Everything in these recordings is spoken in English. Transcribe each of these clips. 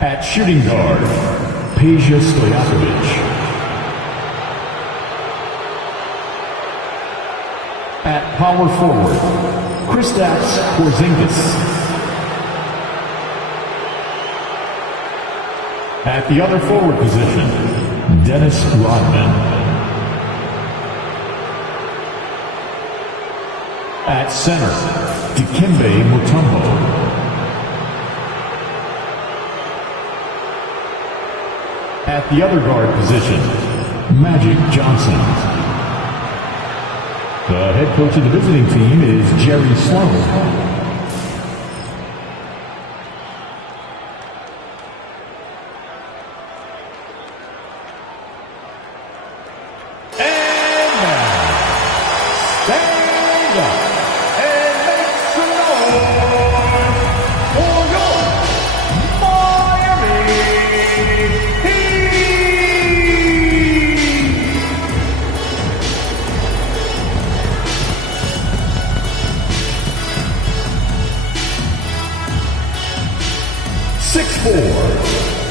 At shooting guard, Peja Stojakovic. At power forward, Kristaps Porzingis. At the other forward position, Dennis Rodman. At center, Dikembe Mutombo. At the other guard position, Magic Johnson. The head coach of the visiting team is Jerry Sloan.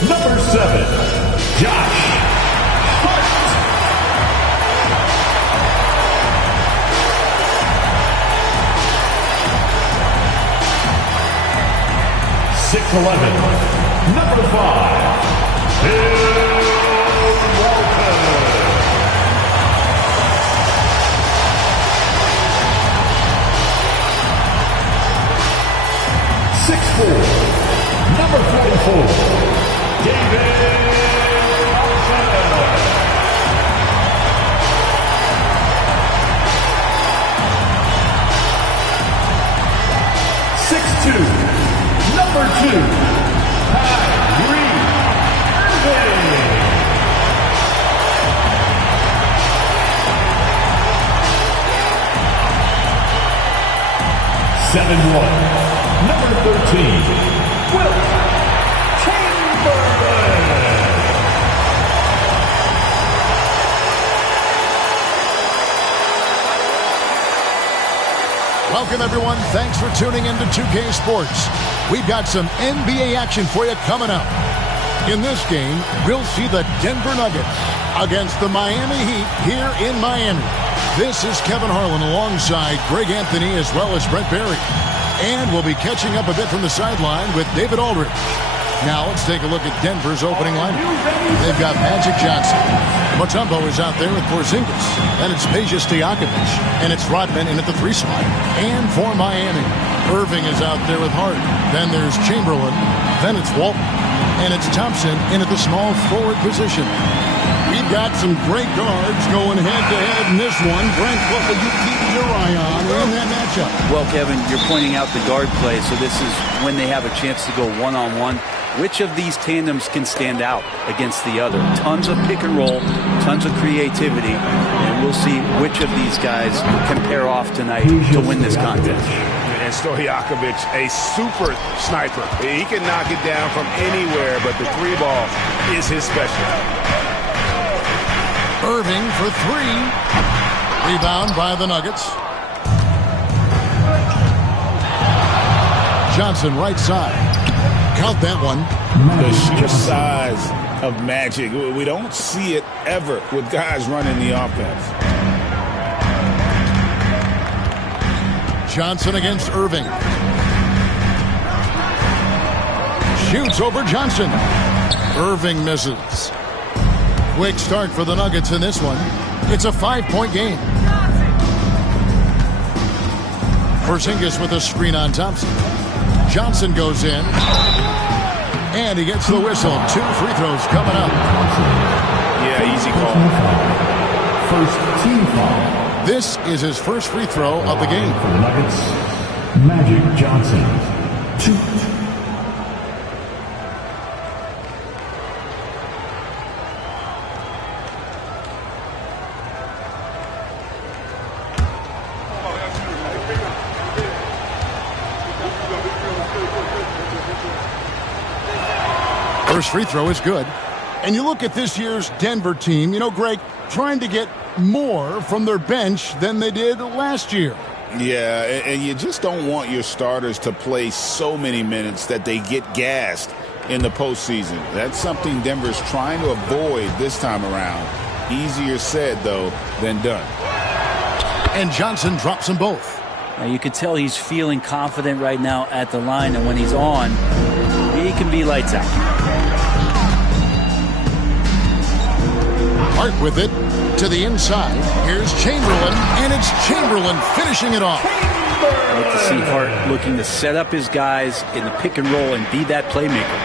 Number 7, Josh Hart. 6'11", number 5, Bill Walton. 6'4", number 44, David Thompson. 6'2", number 2, Kyrie Irving. Seven one, number 13, Wilt Chamberlain. Welcome, everyone. Thanks for tuning in to 2K Sports. We've got some NBA action for you coming up. In this game, we'll see the Denver Nuggets against the Miami Heat here in Miami. This is Kevin Harlan alongside Greg Anthony as well as Brent Berry. And we'll be catching up a bit from the sideline with David Aldridge. Now let's take a look at Denver's opening lineup. They've got Magic Johnson. Mutombo is out there with Porzingis. And it's Peja Stojakovic. And it's Rodman in at the 3 slot. And for Miami, Irving is out there with Hart. Then there's Chamberlain. Then it's Walton. And it's Thompson in at the small forward position. We've got some great guards going head-to-head in this one. Brent, what will you keep your eye on in that matchup? Well, Kevin, you're pointing out the guard play, so this is when they have a chance to go one-on-one. Which of these tandems can stand out against the other? Tons of pick and roll, tons of creativity, and we'll see which of these guys can pair off tonight to win this contest. And Stojakovic, a super sniper. He can knock it down from anywhere, but the 3 ball is his specialty. Irving for 3. Rebound by the Nuggets. Johnson right side. Count that one. The sheer size of Magic. We don't see it ever with guys running the offense. Johnson against Irving. Shoots over Johnson. Irving misses. Quick start for the Nuggets in this one. It's a 5-point game. Porzingis with a screen on Thompson. Johnson goes in. And he gets the whistle. 2 free throws coming up. Yeah, easy call. First team foul. This is his first free throw of the game. For the Nuggets, Magic Johnson. 2. First free throw is good. And you look at this year's Denver team, you know, Greg, trying to get more from their bench than they did last year. Yeah, and you just don't want your starters to play so many minutes that they get gassed. in the postseason. That's something Denver's trying to avoid this time around. Easier said, though, than done. And Johnson drops them both. Now you can tell he's feeling confident right now at the line, and when he's on, he can be lights out. Hart with it to the inside. Here's Chamberlain, and it's Chamberlain finishing it off. I like to see Hart looking to set up his guys in the pick and roll and be that playmaker.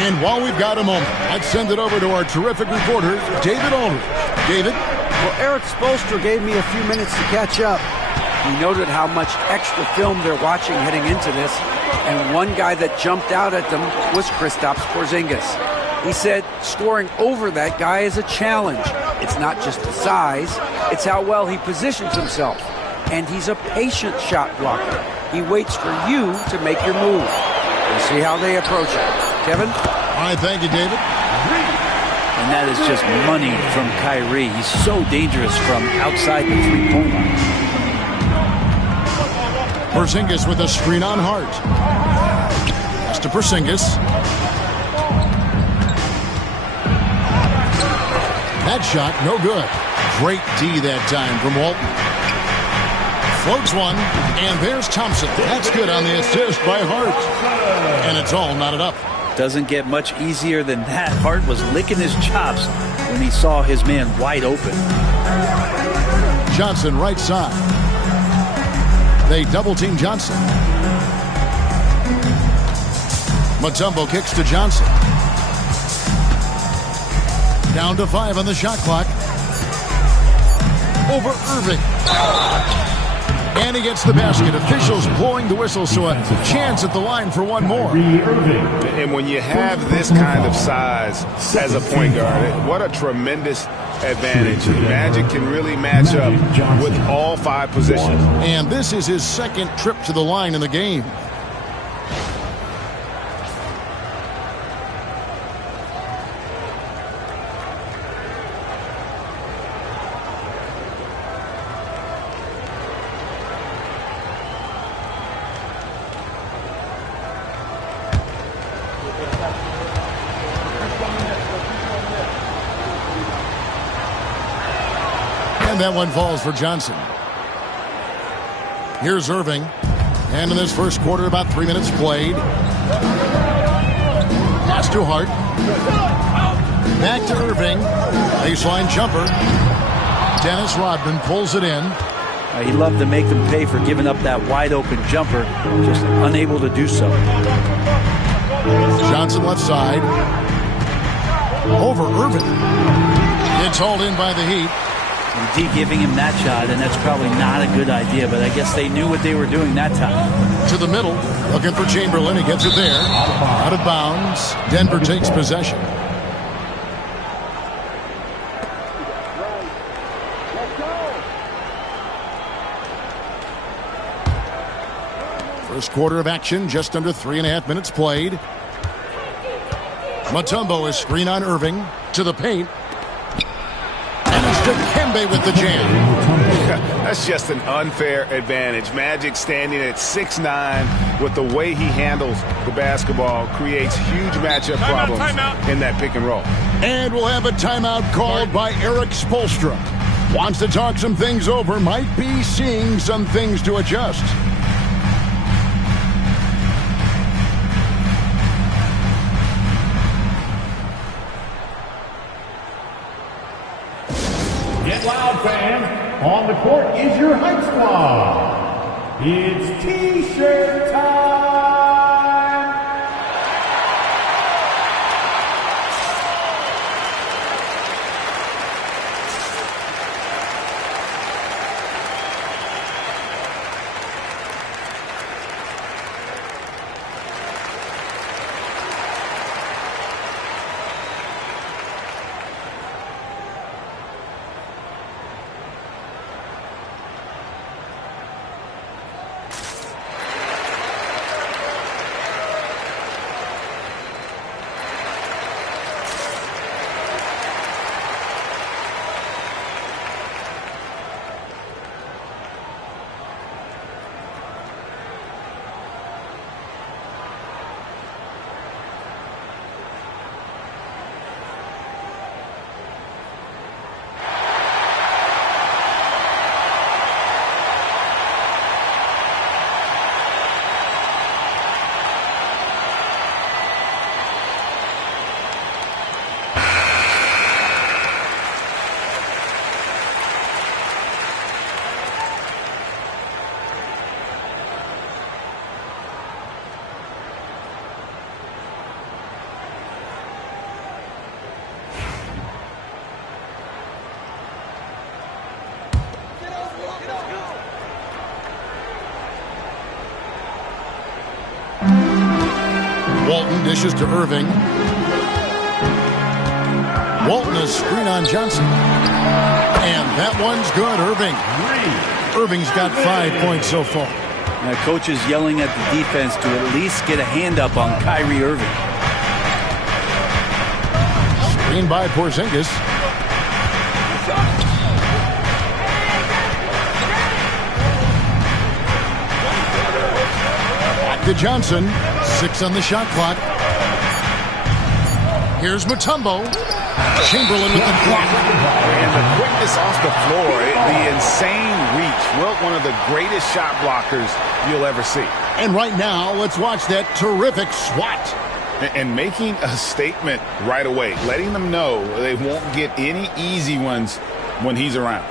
And while we've got a moment, let's send it over to our terrific reporter, David Aldridge. David? Well, Eric Spoelstra gave me a few minutes to catch up. He noted how much extra film they're watching heading into this, and one guy that jumped out at them was Kristaps Porzingis. He said scoring over that guy is a challenge. It's not just the size, it's how well he positions himself. And he's a patient shot blocker. He waits for you to make your move. We'll see how they approach it. Kevin? All right, thank you, David. And that is just money from Kyrie. He's so dangerous from outside the three-point line. Porzingis with a screen on Hart. Pass to Porzingis. That shot, no good. Great D that time from Walton. Floats one, and there's Thompson. That's good on the assist by Hart. And it's all knotted up. Doesn't get much easier than that. Hart was licking his chops when he saw his man wide open. Johnson right side. They double team Johnson. Mutombo kicks to Johnson. Down to 5 on the shot clock. Over Irving. And he gets the basket. Officials blowing the whistle, so a chance at the line for one more. And when you have this kind of size as a point guard, what a tremendous advantage. Magic can really match up with all 5 positions. And this is his second trip to the line in the game. That one falls for Johnson. Here's Irving. And in this first quarter, about 3 minutes played. Pass to Hart. Back to Irving. Baseline jumper. Dennis Rodman pulls it in. He loved to make them pay for giving up that wide open jumper. Just unable to do so. Johnson left side. Over Irving. It's hauled in by the Heat. D giving him that shot, and that's probably not a good idea, but I guess they knew what they were doing that time. To the middle, looking for Chamberlain. He gets it there. Out of bounds. Denver takes possession. First quarter of action, just under 3.5 minutes played. Mutombo is screen on Irving. To the paint. Kembe with the jam. That's just an unfair advantage. Magic standing at 6'9", with the way he handles the basketball creates huge matchup problems in that pick and roll. And we'll have a timeout called by Eric Spoelstra. Wants to talk some things over, might be seeing some things to adjust. Get loud, fans. On the court is your hype squad. It's T-shirt time. Walton dishes to Irving. Walton a screen on Johnson. And that one's good, Irving. Irving's got 5 points so far. Now, coach is yelling at the defense to at least get a hand up on Kyrie Irving. Screen by Porzingis. Back to Johnson. 6 on the shot clock. Here's Mutombo. Chamberlain with the block. And the quickness off the floor, the insane reach. Wilt, one of the greatest shot blockers you'll ever see. And right now, let's watch that terrific swat. And making a statement right away, letting them know they won't get any easy ones when he's around.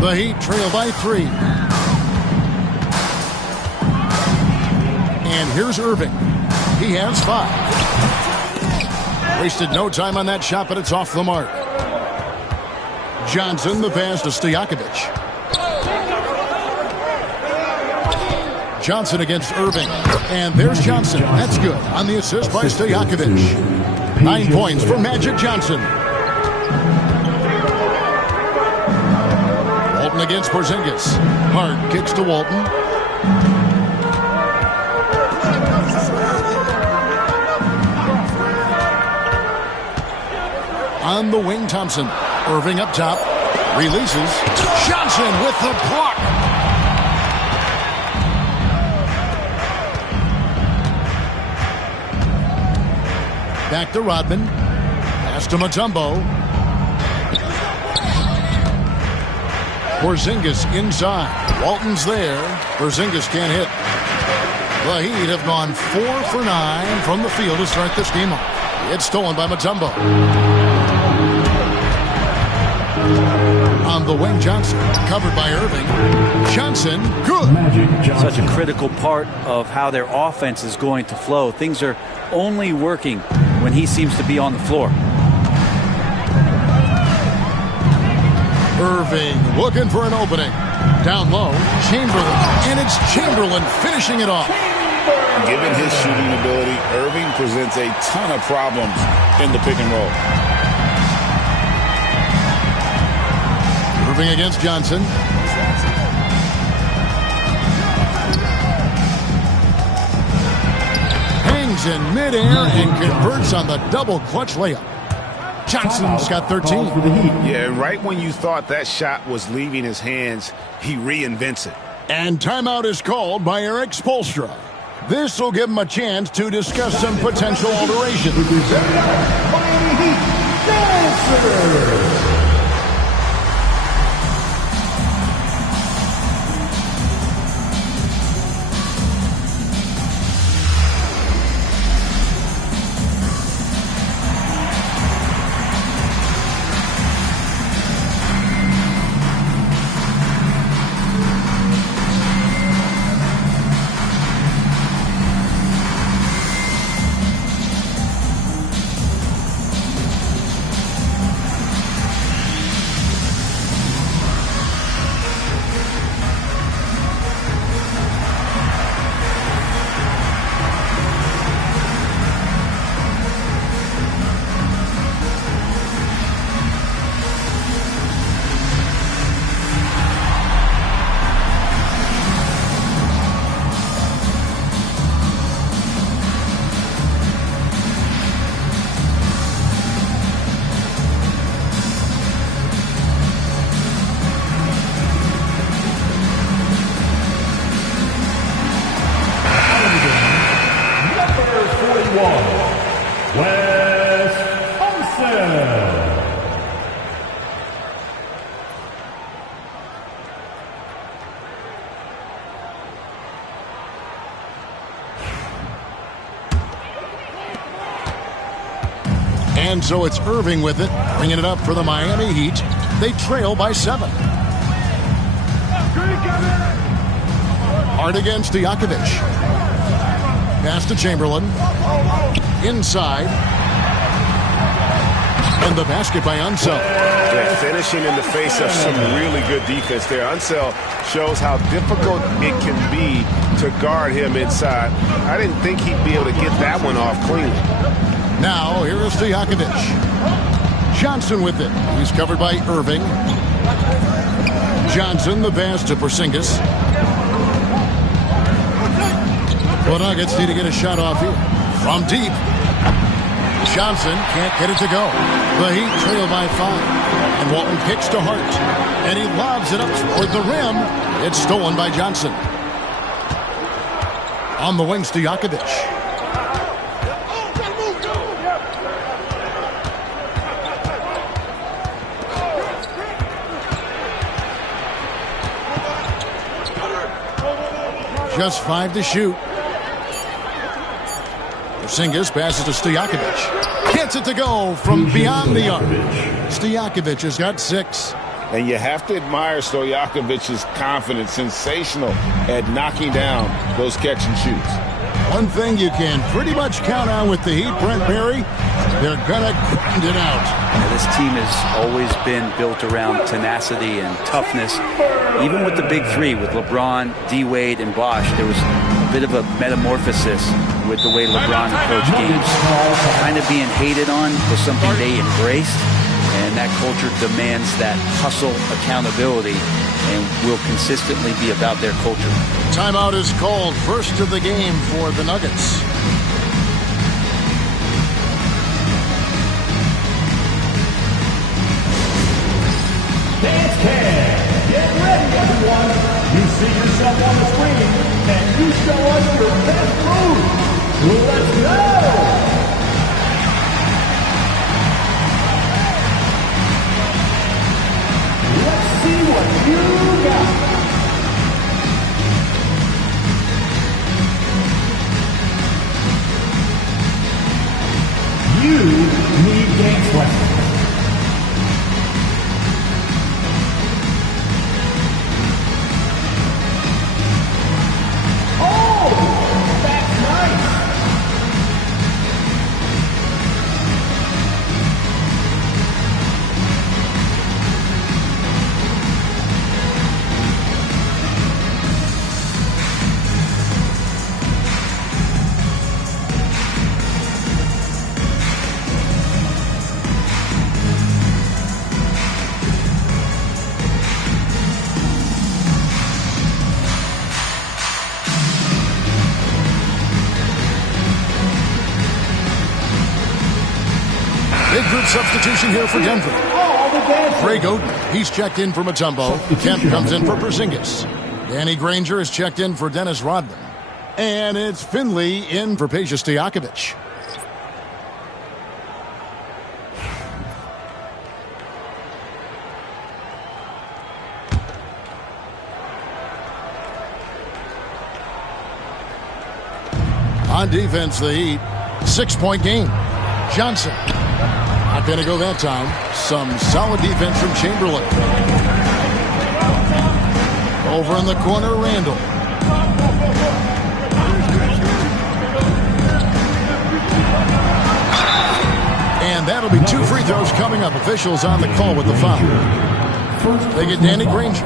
The Heat trail by 3. And here's Irving. He has 5. Wasted no time on that shot, but it's off the mark. Johnson, the pass to Stojakovic. Johnson against Irving. And there's Johnson. That's good. On the assist by Stojakovic. 9 points for Magic Johnson. Walton against Porzingis. Hart kicks to Walton. On the wing, Thompson. Irving up top. Releases. Johnson with the block. Back to Rodman. Pass to Mutombo. Porzingis inside. Walton's there. Porzingis can't hit. The Heat have gone 4 for 9 from the field to start this game off. It's stolen by Mutombo. On the wing, Johnson. Covered by Irving. Johnson, good. Such a critical part of how their offense is going to flow. Things are only working when he seems to be on the floor. Irving looking for an opening. Down low, Chamberlain. And it's Chamberlain finishing it off. Given his shooting ability, Irving presents a ton of problems in the pick and roll. Irving against Johnson. Hangs in midair and converts on the double clutch layup. Johnson's got 13. Yeah, right when you thought that shot was leaving his hands, he reinvents it. And timeout is called by Eric Spoelstra. This will give him a chance to discuss some potential alterations. And so it's Irving with it, bringing it up for the Miami Heat. They trail by 7. Hard against Stojakovic. Pass to Chamberlain. Inside. And the basket by Unseld. Yeah, finishing in the face of some really good defense there. Unseld shows how difficult it can be to guard him inside. I didn't think he'd be able to get that one off cleanly. Now, here is Stojakovic. Johnson with it. He's covered by Irving. Johnson, the pass to Porzingis. The Nuggets need to get a shot off here. From deep. Johnson can't get it to go. The Heat trail by 5. And Walton kicks to Hart. And he lobs it up toward the rim. It's stolen by Johnson. On the wing, Stojakovic. Just 5 to shoot. Porzingis passes to Stojakovic. Gets it to go from beyond the arc. Stojakovic has got 6. And you have to admire Stojakovic's confidence. Sensational at knocking down those catch and shoots. One thing you can pretty much count on with the Heat, Brent Barry, they're going to grind it out. Yeah, this team has always been built around tenacity and toughness. Even with the big three, with LeBron, D-Wade, and Bosh, there was a bit of a metamorphosis with the way LeBron approached games. Kind of being hated on was something they embraced, and that culture demands that hustle accountability and will consistently be about their culture. Timeout is called. First of the game for the Nuggets. Dance Cam. Get ready, everyone. You see yourself on the screen, and you show us your best move. Let's go! Let's see what you got. You need dance lessons. Oh, that's nice. Big good substitution here for Denver. Greg Oden, he's checked in for Mutombo. Kemp comes in for Porzingis. Danny Granger is checked in for Dennis Rodman. And it's Finley in for Peja Stojakovic. On defense, the Heat. 6-point game. Johnson. Not going to go that time. Some solid defense from Chamberlain. Over in the corner, Randall. And that'll be 2 free throws coming up. Officials on the call with the foul. They get Danny Granger.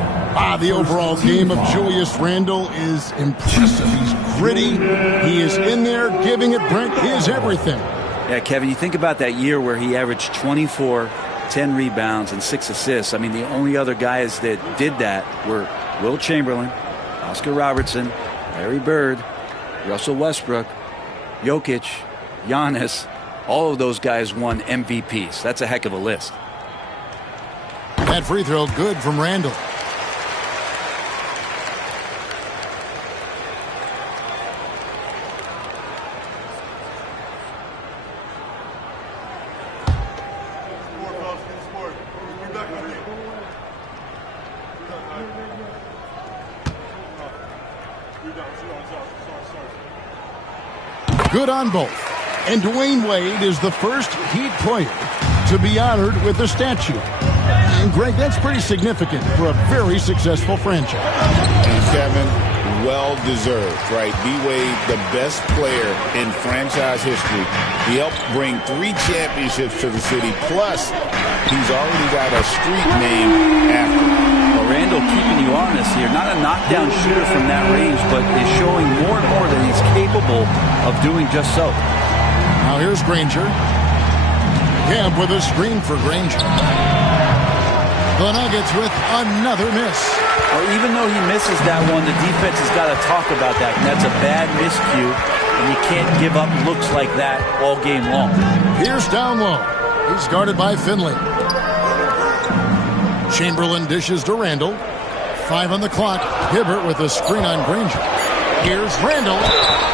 The overall game of Julius Randle is impressive. He's gritty. He is in there giving it. Brent is everything. Yeah, Kevin, you think about that year where he averaged 24, 10 rebounds, and 6 assists. I mean, the only other guys that did that were Will Chamberlain, Oscar Robertson, Larry Bird, Russell Westbrook, Jokic, Giannis. All of those guys won MVPs. That's a heck of a list. That free throw good from Randall. Good on both. And Dwayne Wade is the first Heat player to be honored with a statue. And, Greg, that's pretty significant for a very successful franchise. And, Kevin, well-deserved, right? D-Wade, the best player in franchise history. He helped bring 3 championships to the city, plus he's already got a street named after him. Well, Randall keeping you honest here. Not a knockdown shooter from that range, but is showing more and more that he's capable of doing just so. Now here's Granger. Camp with a screen for Granger. The Nuggets with another miss. Well, even though he misses that one, the defense has got to talk about that. And that's a bad miscue, and you can't give up looks like that all game long. Here's down low. He's guarded by Finley. Chamberlain dishes to Randall. 5 on the clock. Hibbert with a screen on Granger. Here's Randall.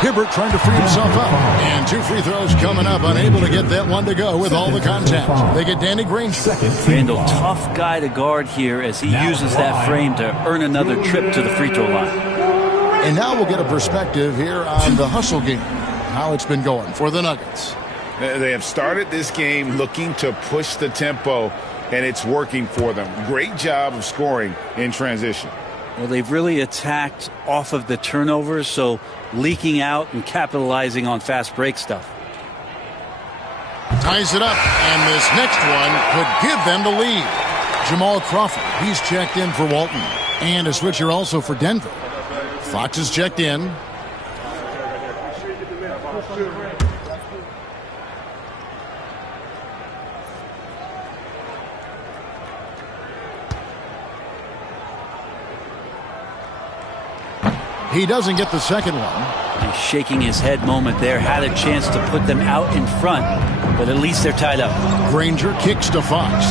Hibbert trying to free himself up. And 2 free throws coming up. Unable to get that one to go with all the contact. They get Danny Granger. Randall, tough guy to guard here as he uses that frame to earn another trip to the free throw line. And now we'll get a perspective here on the hustle game. How it's been going for the Nuggets. They have started this game looking to push the tempo, and it's working for them. Great job of scoring in transition. Well, they've really attacked off of the turnovers, so leaking out and capitalizing on fast break stuff. Ties it up, and this next one could give them the lead. Jamal Crawford, he's checked in for Walton. And a switcher also for Denver. Fox is checked in. He doesn't get the second one. He's shaking his head moment there. Had a chance to put them out in front, but at least they're tied up. Granger kicks to Fox.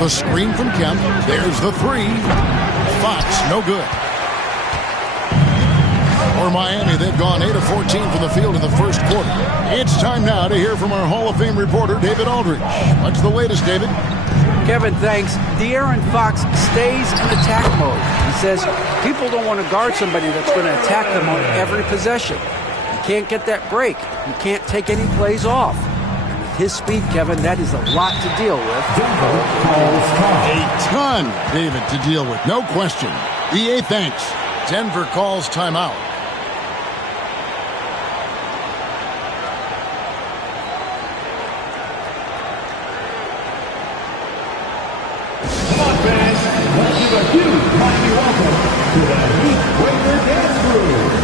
The screen from Kemp. There's the 3. Fox, no good. For Miami, they've gone 8 of 14 from the field in the first quarter. It's time now to hear from our Hall of Fame reporter, David Aldridge. What's the latest, David? Kevin, thanks. De'Aaron Fox stays in attack mode. He says people don't want to guard somebody that's going to attack them on every possession. You can't get that break. You can't take any plays off. With his speed, Kevin, that is a lot to deal with. A ton, David, to deal with. No question. EA thanks. Denver calls timeout. Come on, fans. Let's give a huge mighty welcome to the Heat Breaker Dance Crew.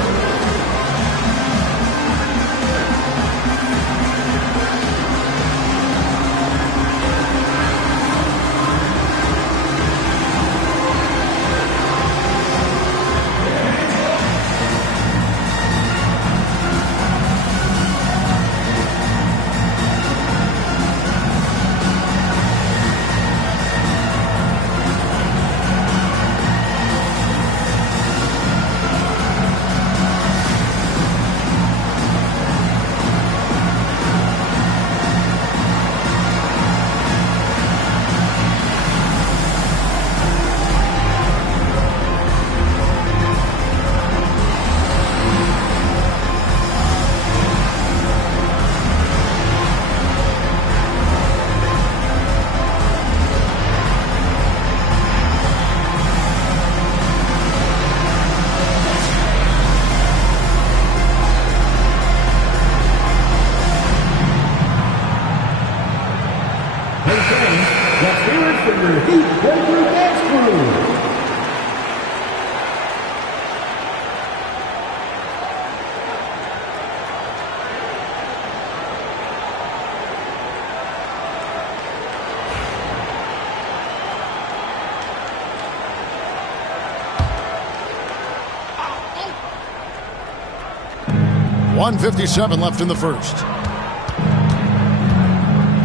.157 left in the first.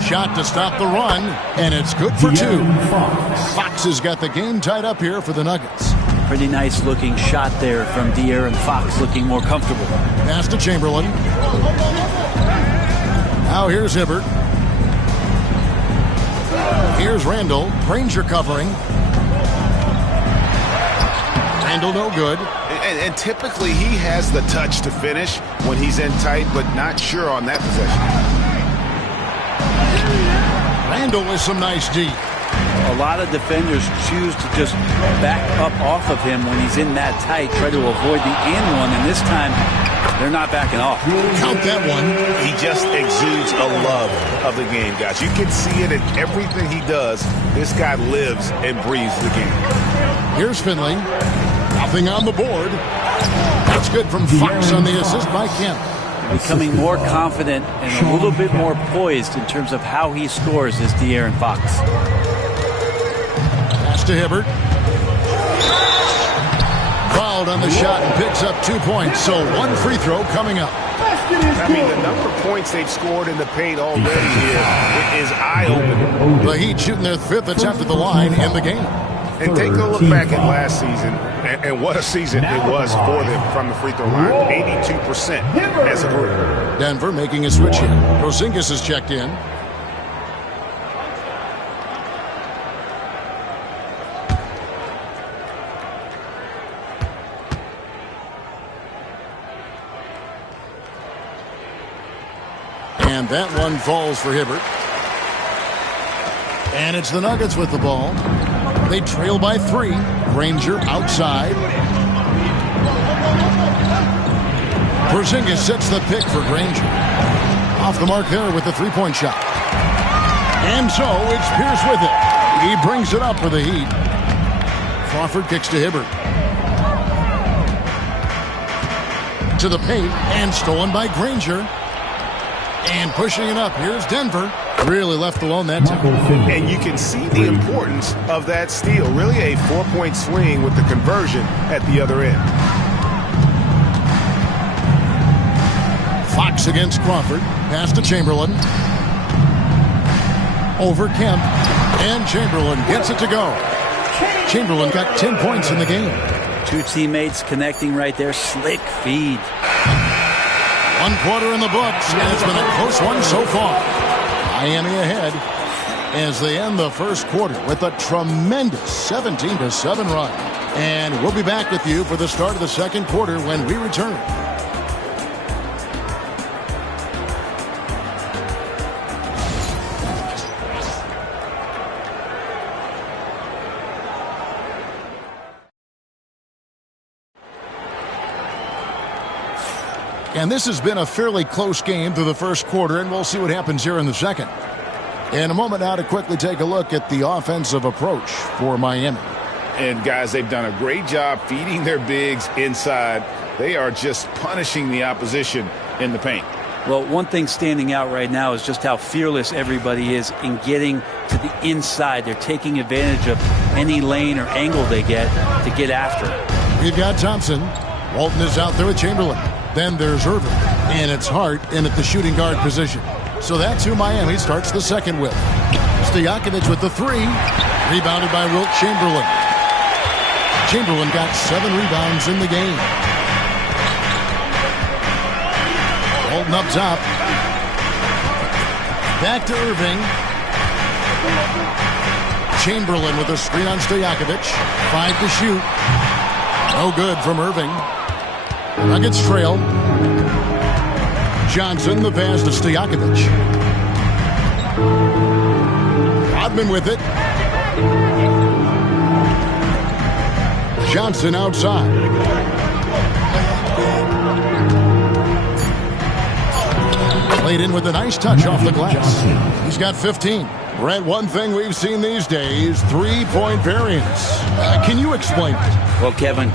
Shot to stop the run, and it's good for 2. Fox has got the game tied up here for the Nuggets. Pretty nice looking shot there from De'Aaron Fox, looking more comfortable. Pass to Chamberlain. Now here's Hibbert. Here's Randall. Granger covering. Randall no good. And typically he has the touch to finish when he's in tight, but not sure on that possession. Randall with some nice D. a lot of defenders choose to just back up off of him when he's in that tight, try to avoid the and one, and this time they're not backing off. Count that one. He just exudes a love of the game, guys. You can see it in everything he does. This guy lives and breathes the game. Here's Finley. Nothing on the board. That's good from Fox on the assist by Kemp. Becoming more confident and a little bit more poised in terms of how he scores is De'Aaron Fox. Pass to Hibbert. Fouled on the shot and picks up 2 points. So one free throw coming up. I mean, the number of points they've scored in the paint already here is eye-opening. The Heat shooting their 5th attempt at the line in the game. And take a look back at last season, and what a season it was for them from the free throw line. 82% as a group. Denver making a switch here. Porzingis is checked in. And that one falls for Hibbert. And it's the Nuggets with the ball. They trail by 3. Granger outside. Porzingis sets the pick for Granger. Off the mark there with the three-point shot. And so it's Pierce with it. He brings it up for the Heat. Crawford kicks to Hibbert. To the paint and stolen by Granger. And pushing it up, here's Denver. Really left alone that time. And you can see the importance of that steal. Really a 4-point swing with the conversion at the other end. Fox against Crawford. Pass to Chamberlain. Over Kemp. And Chamberlain gets it to go. Chamberlain got 10 points in the game. 2 teammates connecting right there. Slick feed. 1 quarter in the books, and it's been a close one so far. Miami ahead as they end the first quarter with a tremendous 17-7 run. And we'll be back with you for the start of the second quarter when we return. And this has been a fairly close game through the first quarter, and we'll see what happens here in the second. In a moment now to quickly take a look at the offensive approach for Miami. And, guys, they've done a great job feeding their bigs inside. They are just punishing the opposition in the paint. Well, one thing standing out right now is just how fearless everybody is in getting to the inside. They're taking advantage of any lane or angle they get to get after it. We've got Thompson. Walton is out there with Chamberlain. Then there's Irvin, and it's Hart in at the shooting guard position. So that's who Miami starts the second with. Stojakovic with the 3, rebounded by Wilt Chamberlain. Chamberlain got 7 rebounds in the game. Walton up top. Back to Irving. Chamberlain with a screen on Stojakovic. 5 to shoot. No good from Irving. Nuggets trail. Johnson, the pass to Stojakovic. Rodman with it. Johnson outside. Played in with a nice touch off the glass. He's got 15. Brent, one thing we've seen these days, 3-point variance. Can you explain it? Well, Kevin,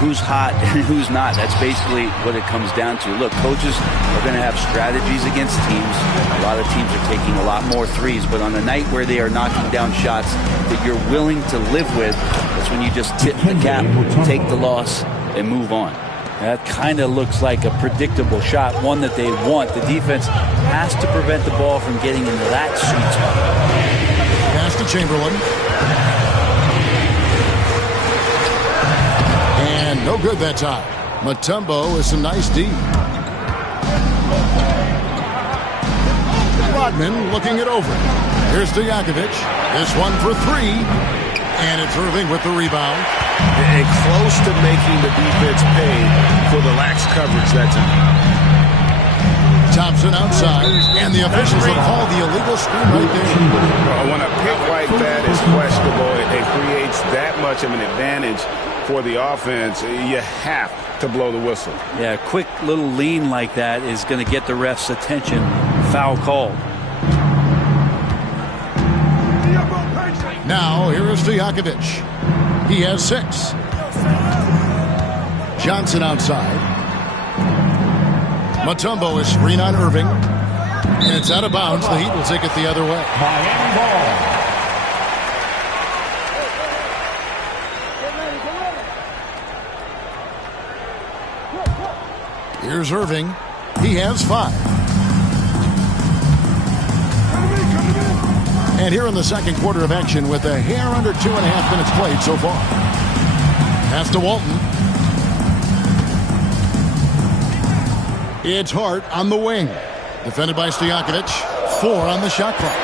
who's hot and who's not? That's basically what it comes down to. Look, coaches are going to have strategies against teams. A lot of teams are taking a lot more threes, but on a night where they are knocking down shots that you're willing to live with, that's when you just tip the cap, take the loss, and move on. That kind of looks like a predictable shot, one that they want. The defense has to prevent the ball from getting into that sweet spot. Pass to Chamberlain. And no good that time. Mutombo with some nice D. Rodman looking it over. Here's Stojakovic. This one for 3. And it's Irving with the rebound. And close to making the defense pay for the lax coverage that time. Thompson outside, and the officials have called the illegal screen right there. When a pick like that is questionable, it creates that much of an advantage for the offense. You have to blow the whistle. Yeah, a quick little lean like that is going to get the ref's attention. Foul called. Now, here is Stojakovic. He has 6. Johnson outside. Mutombo is screen on Irving. And it's out of bounds. The Heat will take it the other way. Miami ball. Here's Irving. He has 5. And here in the second quarter of action with a hair under 2.5 minutes played so far. Pass to Walton. It's Hart on the wing. Defended by Stojakovic. 4 on the shot clock.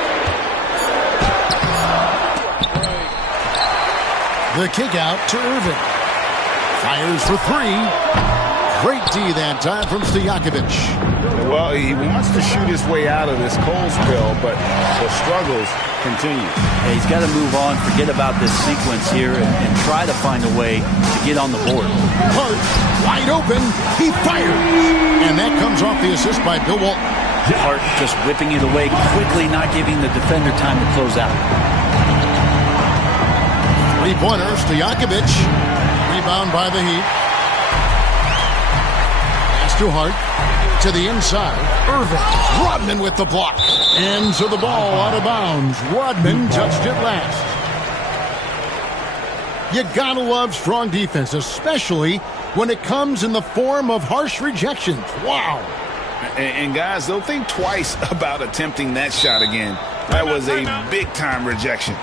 The kick out to Irving. Fires for 3. Great D that time from Stojakovic. Well, he wants to shoot his way out of this cold spell, but the struggles continue. Yeah, he's got to move on, forget about this sequence here, and try to find a way to get on the board. Hart, wide open, he fires. And that comes off the assist by Bill Walton. Hart just whipping it away quickly, not giving the defender time to close out. 3-pointer, Stojakovic. Rebound by the Heat. Pass to Hart. To the inside. Irving. Rodman with the block. And so the ball out of bounds. Rodman touched it last. You gotta love strong defense, especially when it comes in the form of harsh rejections. Wow. And guys, they'll think twice about attempting that shot again. That was a big-time rejection.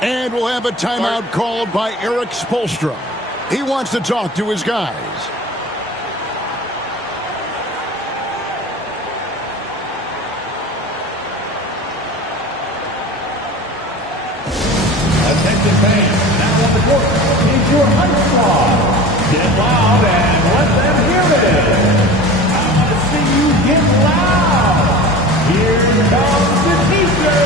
And we'll have a timeout called by Eric Spoelstra. He wants to talk to his guys. Attention fans, now on the court is your Hunt Squad. Get loud and let them hear it. I want to see you get loud. Here comes the teacher.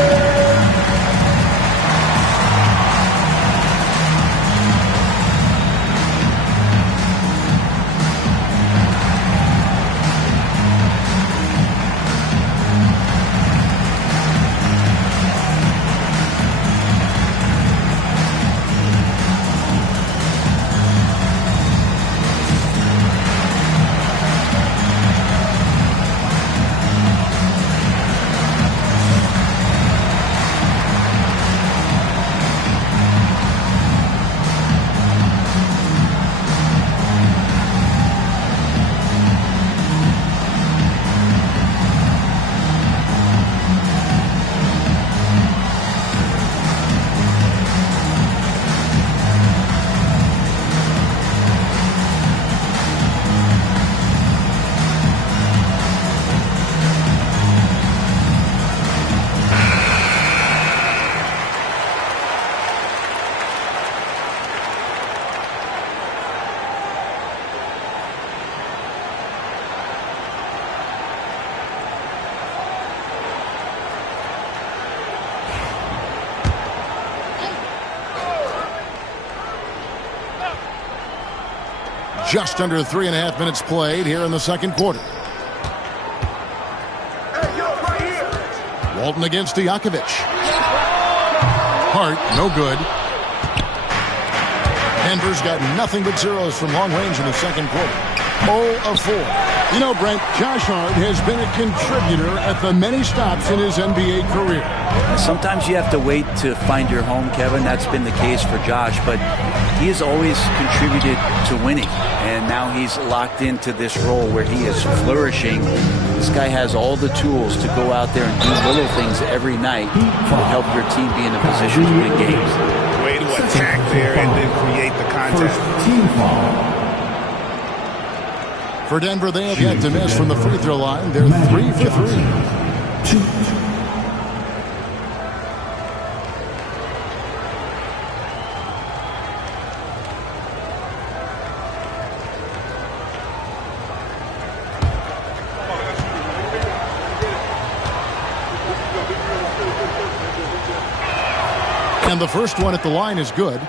Just under 3.5 minutes played here in the second quarter. Walton against Stojakovic. Hart, no good. Denver's got nothing but zeros from long range in the second quarter. 0 of 4. You know, Brent, Josh Hart has been a contributor at the many stops in his NBA career. Sometimes you have to wait to find your home, Kevin. That's been the case for Josh, but he has always contributed to winning, and now he's locked into this role where he is flourishing. This guy has all the tools to go out there and do little things every night to help your team be in a position to win games. Way to attack there and then create the contact. Team foul. For Denver, they have yet to miss from the free throw line. They're 3 for 3. And the first one at the line is good.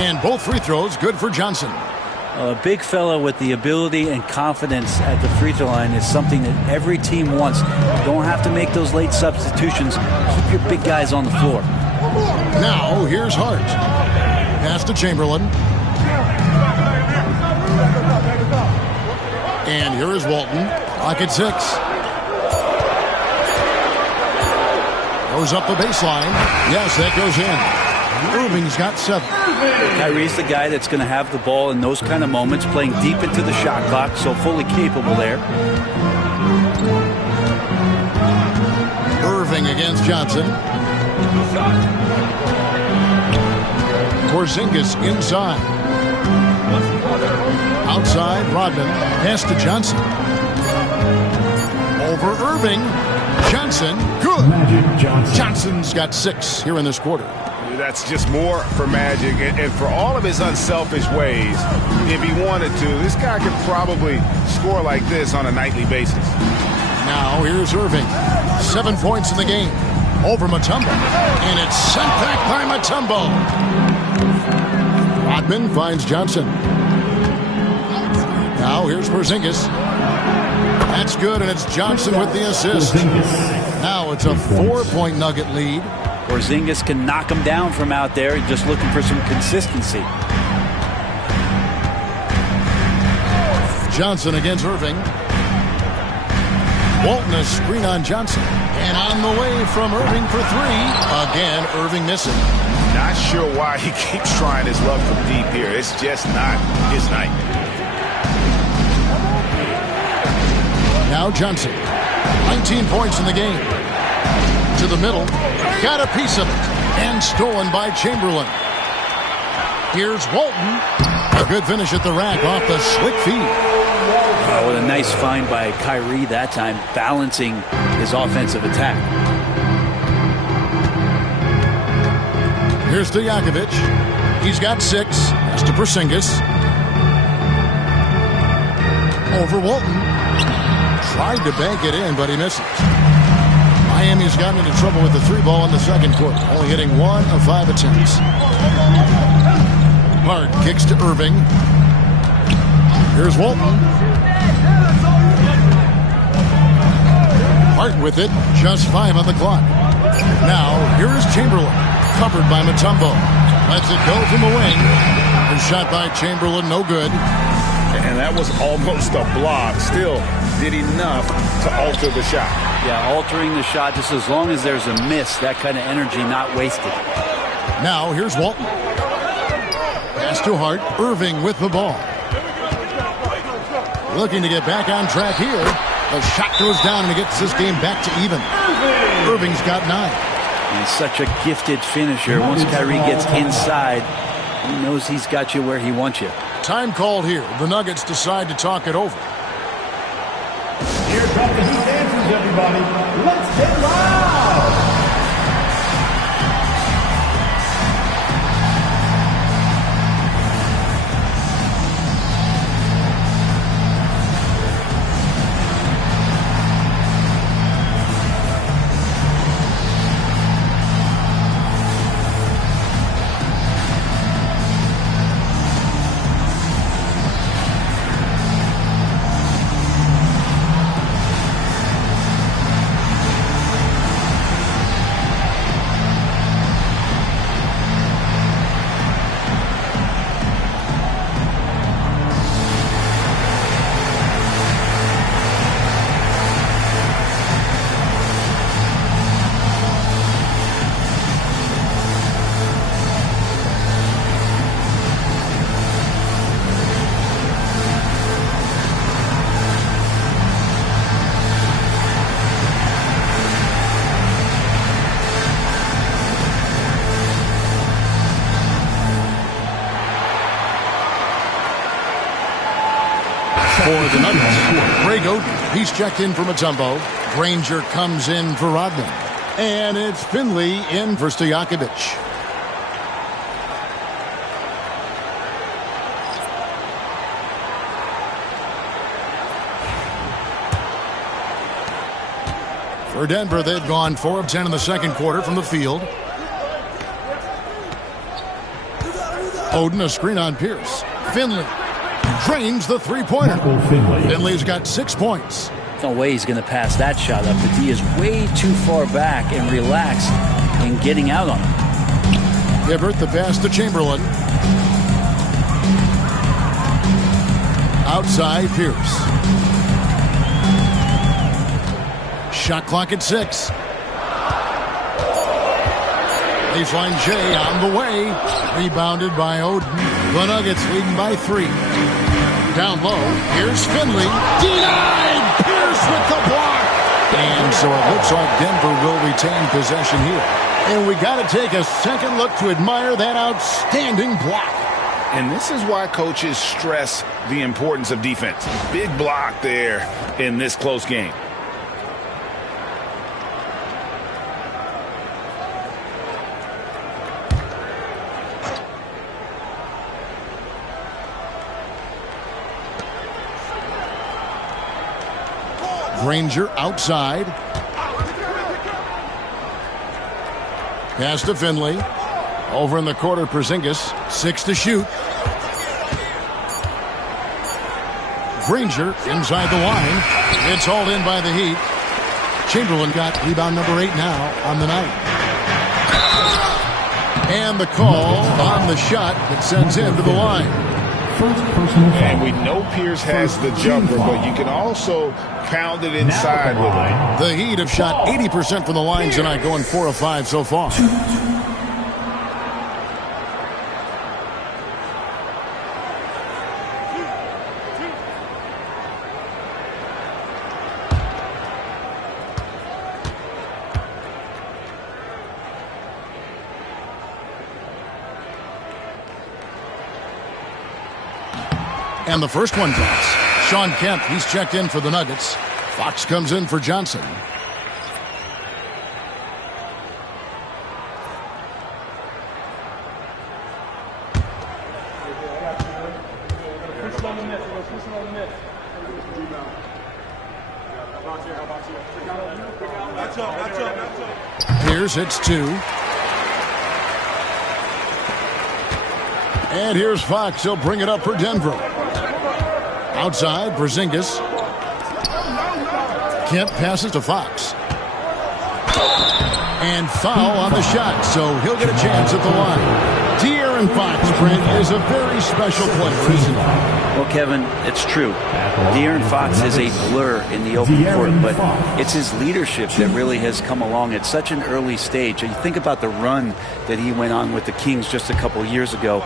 And both free throws good for Johnson. A big fella with the ability and confidence at the free throw line is something that every team wants. You don't have to make those late substitutions. Keep your big guys on the floor. Now here's Hart. Pass to Chamberlain. And here is Walton. Clock at 6. Goes up the baseline. Yes, that goes in. Irving's got 7. Kyrie's the guy that's going to have the ball in those kind of moments, playing deep into the shot clock, so fully capable there. Irving against Johnson. Porzingis inside. Outside, Rodman. Pass to Johnson. Over Irving. Johnson, good. Johnson's got 6 here in this quarter. That's just more for Magic, and for all of his unselfish ways, if he wanted to, this guy could probably score like this on a nightly basis. Now here's Irving. 7 points in the game. Over Mutombo. And it's sent back by Mutombo. Rodman finds Johnson. Now here's Porzingis. That's good, and it's Johnson with the assist. Now it's a 4-point Nugget lead. Porzingis can knock him down from out there, just looking for some consistency. Johnson against Irving. Walton a screen on Johnson. And on the way from Irving for 3. Again, Irving missing. Not sure why he keeps trying his luck from deep here. It's just not his night. Now Johnson. 19 points in the game. To the middle. Got a piece of it. And stolen by Chamberlain. Here's Walton. A good finish at the rack off the slick feed. Oh, what a nice find by Kyrie that time, balancing his offensive attack. Here's Stojakovic. He's got 6. That's to Porzingis. Over Walton. Tried to bank it in, but he misses. Miami's gotten into trouble with the 3 ball in the second quarter, only hitting 1 of 5 attempts. Hart kicks to Irving. Here's Walton. Hart with it, just 5 on the clock. Now, here is Chamberlain, covered by Mutombo. Lets it go from the wing. The shot by Chamberlain, no good. And that was almost a block. Still did enough to alter the shot. Yeah, altering the shot just as long as there's a miss. That kind of energy not wasted. Now here's Walton. Pass to Hart. Irving with the ball. Looking to get back on track here. The shot goes down and he gets this game back to even. Irving's got 9. He's such a gifted finisher. Once Kyrie gets inside, he knows he's got you where he wants you. Time called here. The Nuggets decide to talk it over. Here come the Heat dancers, everybody. Let's get loud! For the Nuggets, Greg Oden, he's checked in for Mutombo. Granger comes in for Rodman. And it's Finley in for Stojakovic. For Denver, they've gone 4 of 10 in the second quarter from the field. Oden, a screen on Pierce. Finley drains the three-pointer. Finley's got 6 points. No way he's going to pass that shot up. The D is way too far back and relaxed in getting out on him. Hibbert, the pass to Chamberlain. Outside, Pierce. Shot clock at 6. Baseline Jay on the way. Rebounded by Oden. The Nuggets leading by 3. Down low. Here's Finley. Denied! Pierce with the block. And so it looks like Denver will retain possession here. And we got to take a second look to admire that outstanding block. And this is why coaches stress the importance of defense. Big block there in this close game. Granger outside. Pass to Finley. Over in the corner, Porzingis. 6 to shoot. Granger inside the line. It's hauled in by the Heat. Chamberlain got rebound number 8 now on the night. And the call on the shot that sends him to the line. And we know Pierce has the jumper, but you can also pound it inside with him. The Heat have shot 80% from the line tonight, going 4 of 5 so far. And the first one drops. Sean Kemp, he's checked in for the Nuggets. Fox comes in for Johnson. Pierce hits 2. And here's Fox. He'll bring it up for Denver. Outside, Porzingis. Kemp passes to Fox. And foul on the shot, so he'll get a chance at the line. De'Aaron Fox, Brent, is a very special player, isn't he? Well, Kevin, it's true. De'Aaron Fox is a blur in the open court, but it's his leadership that really has come along at such an early stage. You think about the run that he went on with the Kings just a couple of years ago.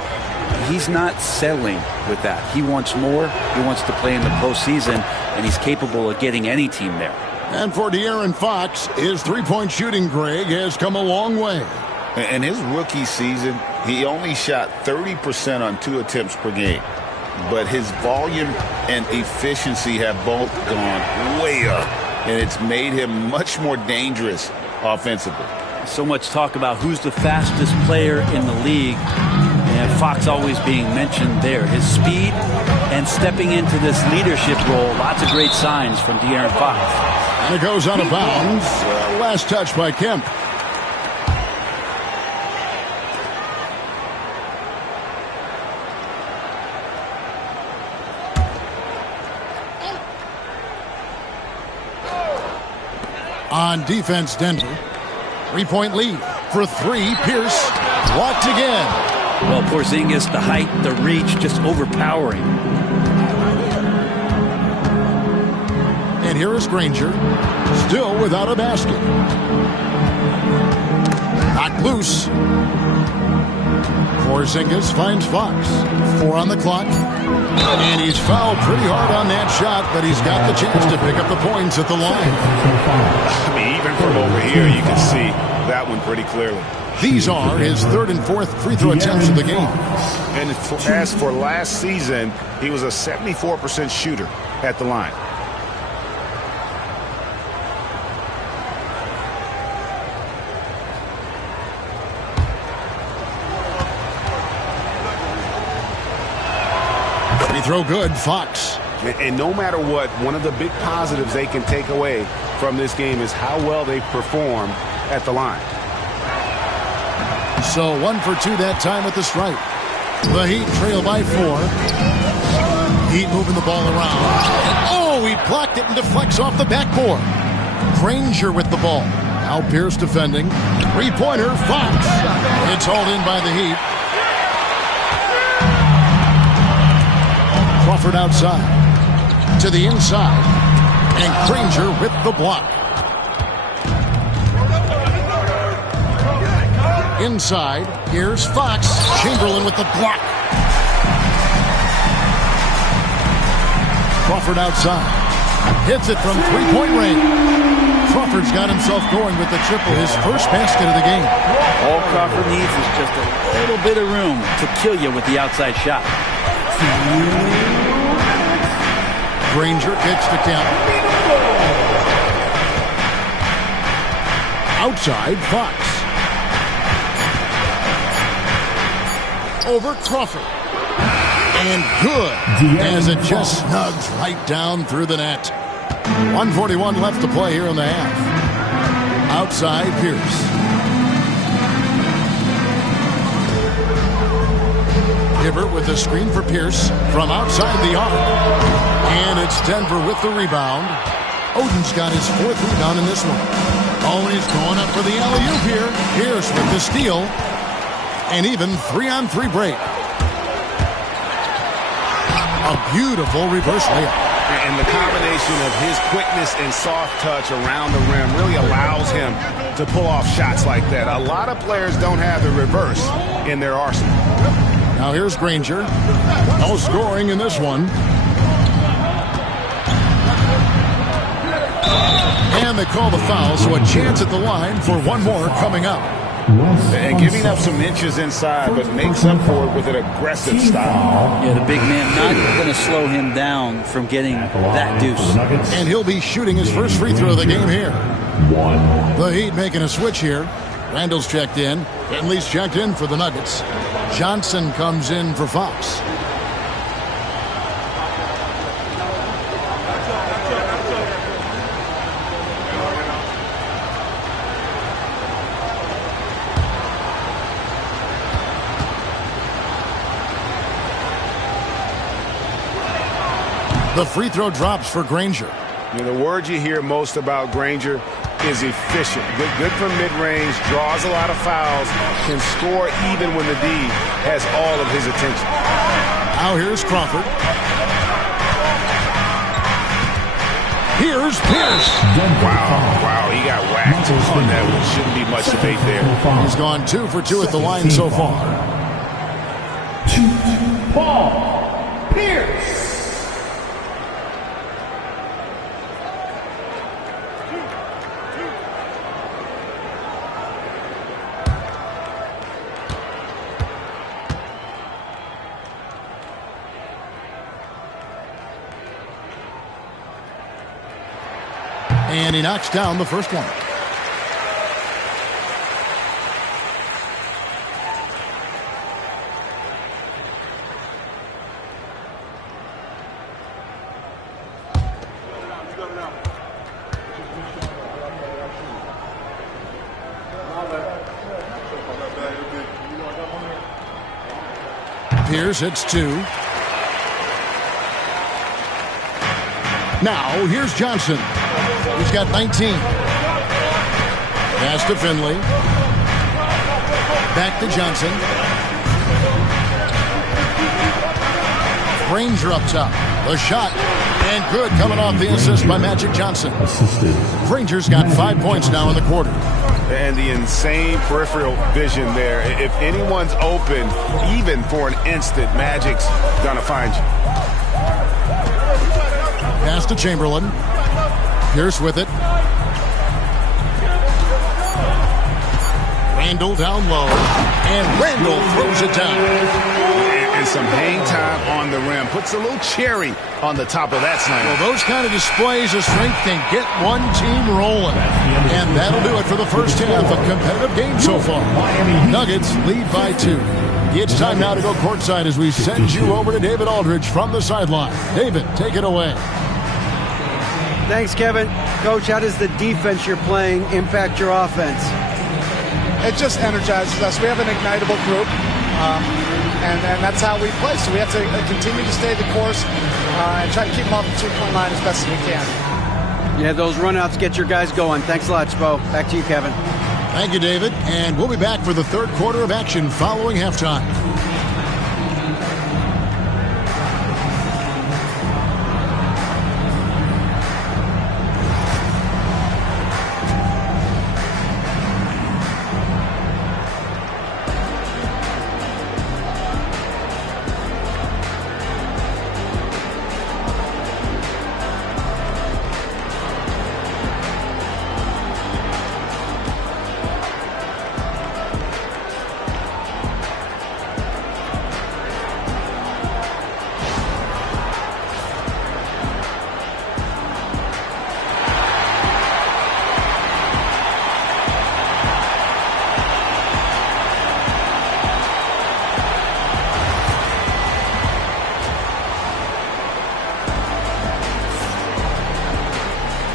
He's not settling with that. He wants more. He wants to play in the postseason, and he's capable of getting any team there. And for De'Aaron Fox, his three-point shooting, Greg, has come a long way. In his rookie season, he only shot 30% on 2 attempts per game. But his volume and efficiency have both gone way up, and it's made him much more dangerous offensively. So much talk about who's the fastest player in the league, and Fox always being mentioned there. His speed and stepping into this leadership role, lots of great signs from De'Aaron Fox. And it goes out of bounds. Last touch by Kemp. On defense, Denver. 3-point lead for 3. Pierce blocked again. Well, Porzingis, the height, the reach, just overpowering. And here is Granger, still without a basket. Knocked loose. Porzingis finds Fox. 4 on the clock. And he's fouled pretty hard on that shot, but he's got the chance to pick up the points at the line. I mean, even from over here, you can see that one pretty clearly. These are his 3rd and 4th free throw attempts of the game. And as for last season, he was a 74% shooter at the line. Free throw good, Fox. And no matter what, one of the big positives they can take away from this game is how well they perform at the line. So 1 for 2 that time at the stripe. The Heat trail by 4. Heat moving the ball around. Oh, he blocked it and deflects off the backboard. Granger with the ball. Now Pierce defending. 3-pointer, Fox. It's hauled in by the Heat. Crawford outside. To the inside. And Granger with the block. Inside, here's Fox. Chamberlain with the block. Crawford outside. Hits it from 3-point range. Crawford's got himself going with the triple, his first basket of the game. All Crawford needs is just a little bit of room to kill you with the outside shot. Granger kicks to Kemp. Outside, Fox. Over Crawford. And good, as it just snugs right down through the net. 1:41 left to play here in the half. Outside, Pierce. Hibbert with the screen for Pierce from outside the arc. And it's Denver with the rebound. Oden's got his 4th rebound in this one. Oh, he's going up for the alley-oop here. Pierce with the steal. And even 3-on-3 break. A beautiful reverse layup. And the combination of his quickness and soft touch around the rim really allows him to pull off shots like that. A lot of players don't have the reverse in their arsenal. Now here's Granger. No scoring in this one. And they call the foul, so a chance at the line for one more coming up. And giving up some inches inside, but makes up for it with an aggressive style. Yeah, the big man not going to slow him down from getting that deuce. And he'll be shooting his first free throw of the game here. The Heat making a switch here. Randall's checked in. Finley's checked in for the Nuggets. Johnson comes in for Fox. The free throw drops for Granger. You know, the word you hear most about Granger is efficient. Good from mid-range, draws a lot of fouls, can score even when the D has all of his attention. Now here's Crawford. Here's Pierce. Wow, he got whacked on that one. Shouldn't be much debate there. He's gone 2 for 2 at the line so far. Paul Pierce. And he knocks down the first one. Pierce hits 2. Now here's Johnson. He's got 19. Pass to Finley. Back to Johnson. Granger up top. The shot. And good, coming off the assist by Magic Johnson. Granger's got 5 points now in the quarter. And the insane peripheral vision there. If anyone's open, even for an instant, Magic's going to find you. Pass to Chamberlain. Pierce with it. Randall down low. And Randall throws it down. And some hang time on the rim. Puts a little cherry on the top of that slam. Well, those kind of displays of strength can get one team rolling. And that'll do it for the first half. A competitive game so far. Nuggets lead by 2. It's time now to go courtside as we send you over to David Aldridge from the sideline. David, take it away. Thanks, Kevin. Coach, how does the defense you're playing impact your offense? It just energizes us. We have an ignitable group, and that's how we play. So we have to continue to stay the course and try to keep them off the two-point line as best as we can. Yeah, those runouts get your guys going. Thanks a lot, Spo. Back to you, Kevin. Thank you, David. And we'll be back for the third quarter of action following halftime.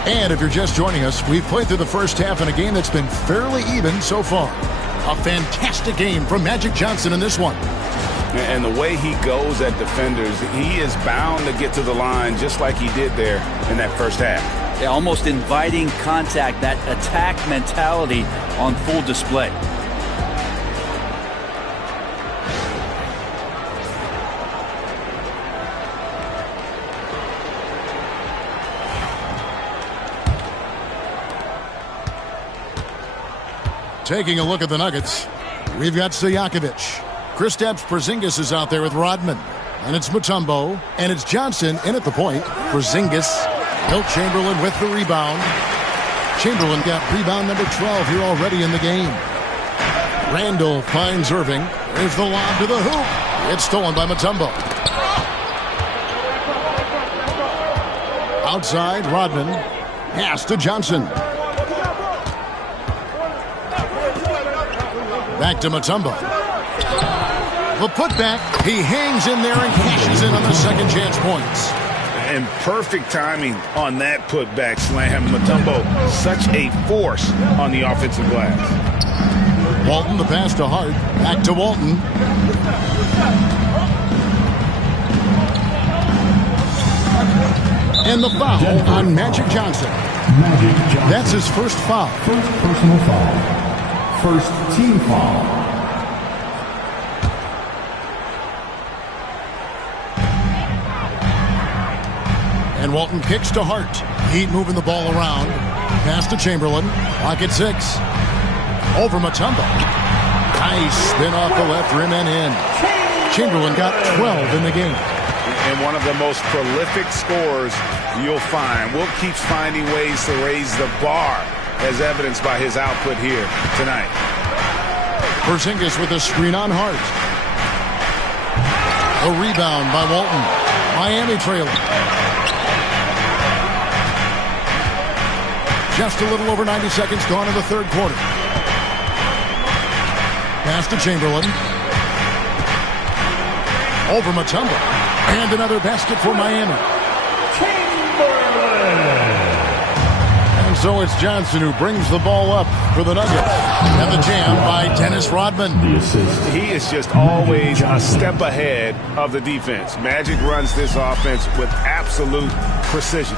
And if you're just joining us, we've played through the first half in a game that's been fairly even so far. A fantastic game from Magic Johnson in this one. And the way he goes at defenders, he is bound to get to the line just like he did there in that first half. Yeah, almost inviting contact, that attack mentality on full display. Taking a look at the Nuggets, we've got Stojakovic. Kristaps Porzingis is out there with Rodman. And it's Mutombo. And it's Johnson in at the point. Porzingis. Wilt Chamberlain with the rebound. Chamberlain got rebound number 12 here already in the game. Randall finds Irving. There's the lob to the hoop. It's stolen by Mutombo. Outside, Rodman. Pass to Johnson. Back to Mutombo. The putback. He hangs in there and cashes in on the second chance points. And perfect timing on that putback slam. Mutombo, such a force on the offensive glass. Walton, the pass to Hart. Back to Walton. And the foul on Magic Johnson. That's his first foul. First personal foul. First team foul. And Walton kicks to Hart. Heat moving the ball around. Pass to Chamberlain. Clock at 6. Over Mutombo. Nice spin off the left rim and in. Chamberlain got 12 in the game. And one of the most prolific scorers you'll find. Wilt keeps finding ways to raise the bar, as evidenced by his output here tonight. Porzingis with a screen on Hart. A rebound by Walton. Miami trailing. Just a little over 90 seconds gone in the third quarter. Pass to Chamberlain. Over Mutombo. And another basket for Miami. And so it's Johnson who brings the ball up for the Nuggets. And the jam by Dennis Rodman. He is just always a step ahead of the defense. Magic runs this offense with absolute precision.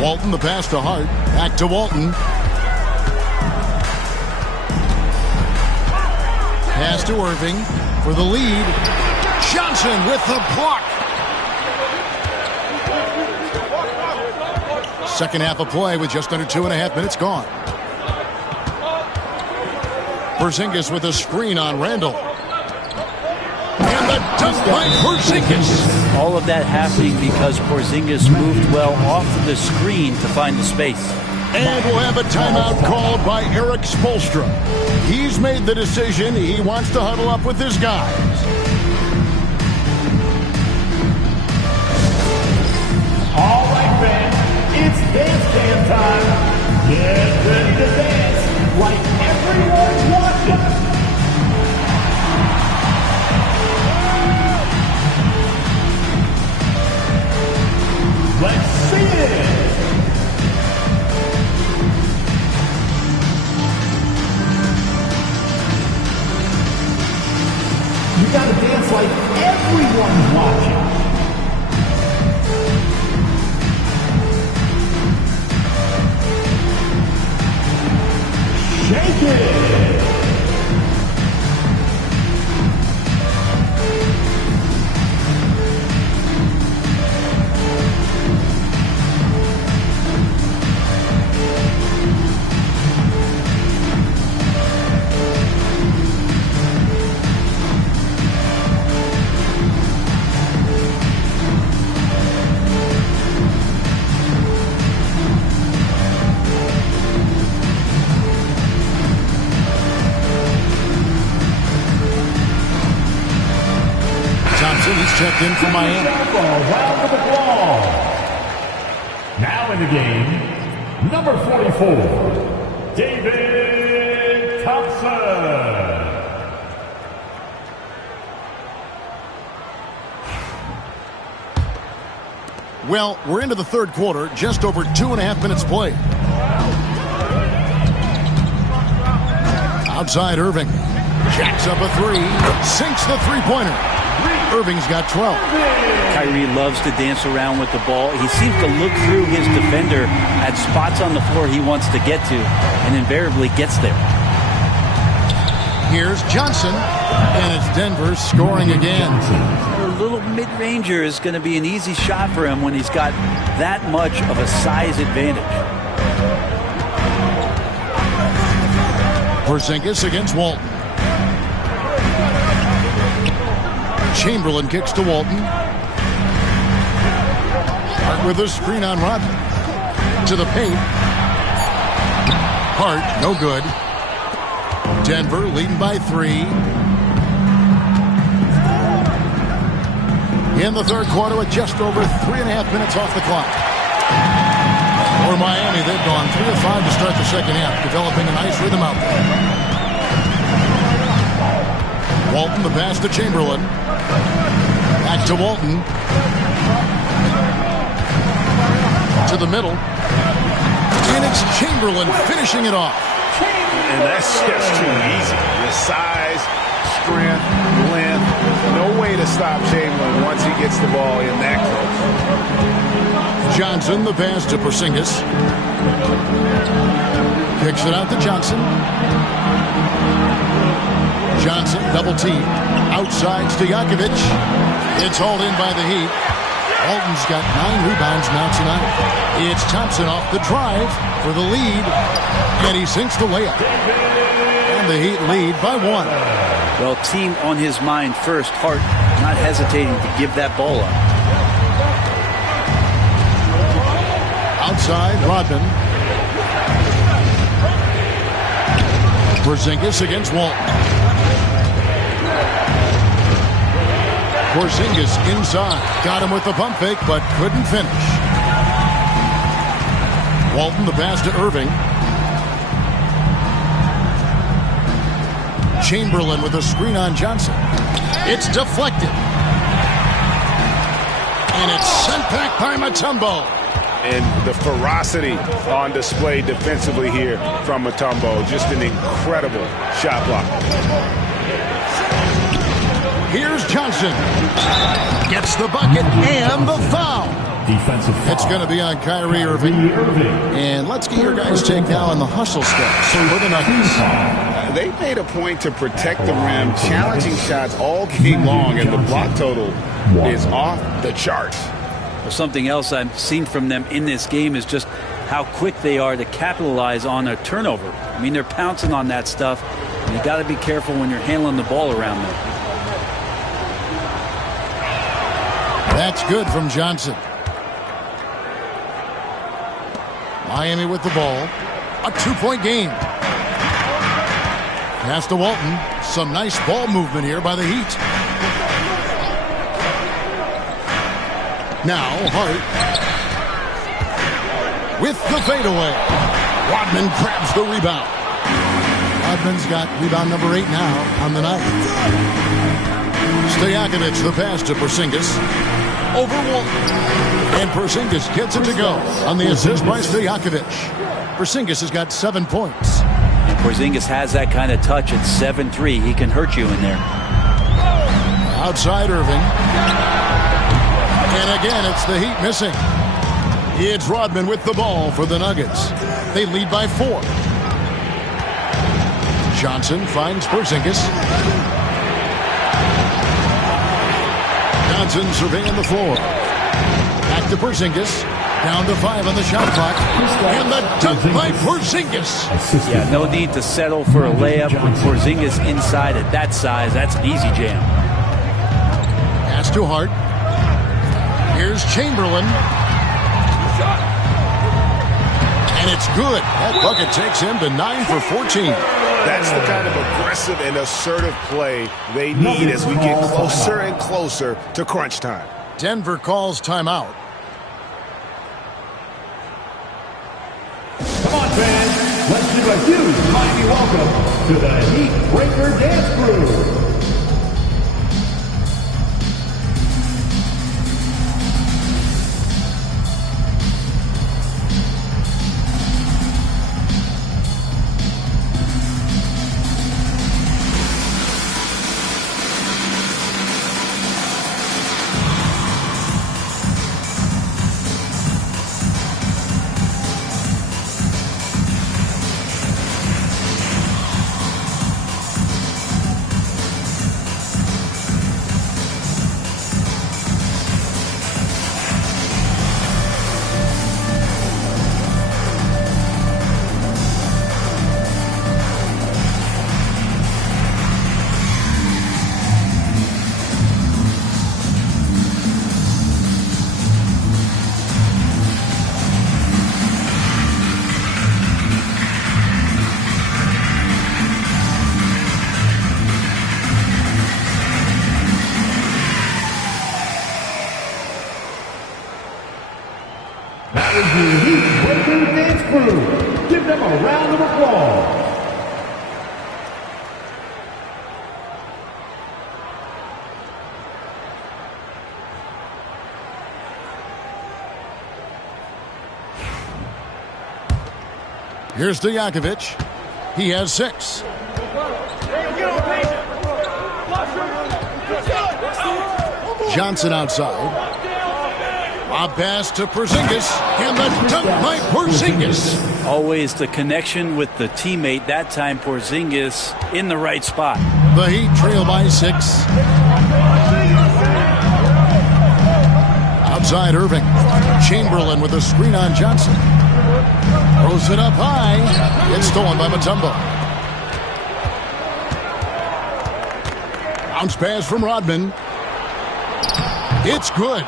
Walton, the pass to Hart. Back to Walton. Pass to Irving for the lead. Johnson with the block. Second half of play with just under 2.5 minutes gone. Porzingis with a screen on Randall. And the dunk by Porzingis. All of that happening because Porzingis moved well off of the screen to find the space. And we'll have a timeout called by Eric Spoelstra. He's made the decision. He wants to huddle up with his guys. All right, fans, it's dance jam time. Get ready to dance like everyone's watching. Let's see it. You gotta dance like everyone's watching. Shake it! He's checked in for Miami. Round of applause. Now in the game, number 44, David Thompson. Well, we're into the third quarter, just over 2.5 minutes played. Outside Irving. Jacks up a three. Sinks the three-pointer. Irving's got 12. Kyrie loves to dance around with the ball. He seems to look through his defender at spots on the floor he wants to get to and invariably gets there. Here's Johnson, and it's Denver scoring again. A little mid-ranger is going to be an easy shot for him when he's got that much of a size advantage. Porzingis against Walton. Chamberlain kicks to Walton. Hart with a screen on Rodman. To the paint. Hart, no good. Denver leading by 3. In the third quarter with just over 3.5 minutes off the clock. For Miami, they've gone 3 of 5 to start the second half, developing a nice rhythm out there. Walton, the pass to Chamberlain. Back to Walton. To the middle. And it's Chamberlain finishing it off. And that's just too easy. The size, strength, length. No way to stop Chamberlain once he gets the ball in that close. Johnson, the pass to Porzingis. Kicks it out to Johnson. Johnson, double team. Outside Stojakovic. It's hauled in by the Heat. Walton's got 9 rebounds now tonight. It's Thompson off the drive for the lead. And he sinks the layup. And the Heat lead by 1. Well, team on his mind first. Hart not hesitating to give that ball up. Outside, Rodman. Porzingis against Walton. Porzingis inside. Got him with the pump fake, but couldn't finish. Walton, the pass to Irving. Chamberlain with a screen on Johnson. It's deflected. And it's sent back by Mutombo. And the ferocity on display defensively here from Mutombo. Just an incredible shot block. Here's Johnson. Gets the bucket and the foul. Defensive foul. It's going to be on Kyrie Irving. And let's get your guys' take now on the hustle steps for the Nuggets. they made a point to protect the rim, challenging shots all game long, and the block total is off the charts. Well, something else I've seen from them in this game is just how quick they are to capitalize on a turnover. I mean, they're pouncing on that stuff. And you got to be careful when you're handling the ball around them. That's good from Johnson. Miami with the ball. A 2-point game. Pass to Walton. Some nice ball movement here by the Heat. Now Hart. With the fadeaway. Rodman grabs the rebound. Rodman's got rebound number 8 now on the night. Stojakovic the pass to Porzingis. Over Walton. And Porzingis gets it to go on the assist by Stojakovic. Porzingis has got 7 points. And Porzingis has that kind of touch at 7-3. He can hurt you in there. Outside Irving. And again, it's the Heat missing. It's Rodman with the ball for the Nuggets. They lead by 4. Johnson finds Porzingis. Johnson surveying the floor. Back to Porzingis. Down to 5 on the shot clock. And the dunk by Porzingis. Yeah, no need to settle for a layup with Porzingis inside at that size. That's an easy jam. Pass to Hart. Here's Chamberlain. And it's good. That bucket takes him to 9 for 14. That's the kind of aggressive and assertive play they need as we get closer and closer to crunch time. Denver calls timeout. Come on, fans. Let's give a huge mighty welcome to the Heat Breaker Dance Crew. That is the Heat Breaker Dance Crew. Give them a round of applause. Here's Stojakovic. He has 6. Johnson outside. A pass to Porzingis, and the dunk by Porzingis. Always the connection with the teammate. That time Porzingis in the right spot. The Heat trail by 6. Outside Irving. Chamberlain with a screen on Johnson. Throws it up high. It's stolen by Mutombo. Bounce pass from Rodman. It's good.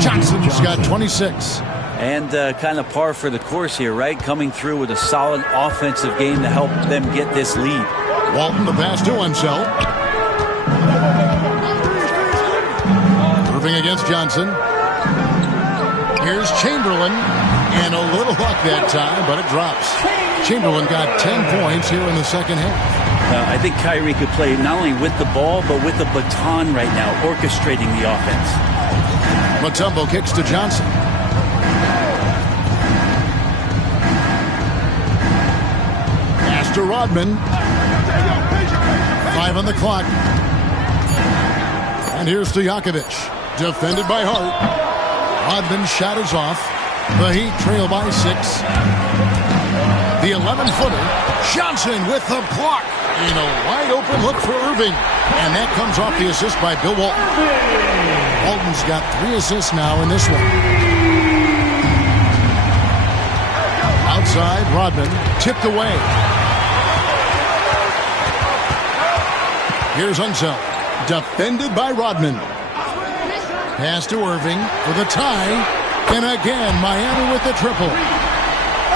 Johnson's got 26. And kind of par for the course here, right? Coming through with a solid offensive game to help them get this lead. Walton the pass to himself. Irving against Johnson. Here's Chamberlain. And a little luck that time, but it drops. Chamberlain got 10 points here in the second half. I think Kyrie could play not only with the ball, but with the baton right now, orchestrating the offense. Mutombo kicks to Johnson. Pass to Rodman. 5 on the clock. And here's Stojakovic. Defended by Hart. Rodman's shot is off. The Heat trail by 6. The 11-footer. Johnson with the block. And a wide open look for Irving. And that comes off the assist by Bill Walton. Walton's got 3 assists now in this one. Outside, Rodman tipped away. Here's Unseld. Defended by Rodman. Pass to Irving for the tie. And again, Miami with the triple.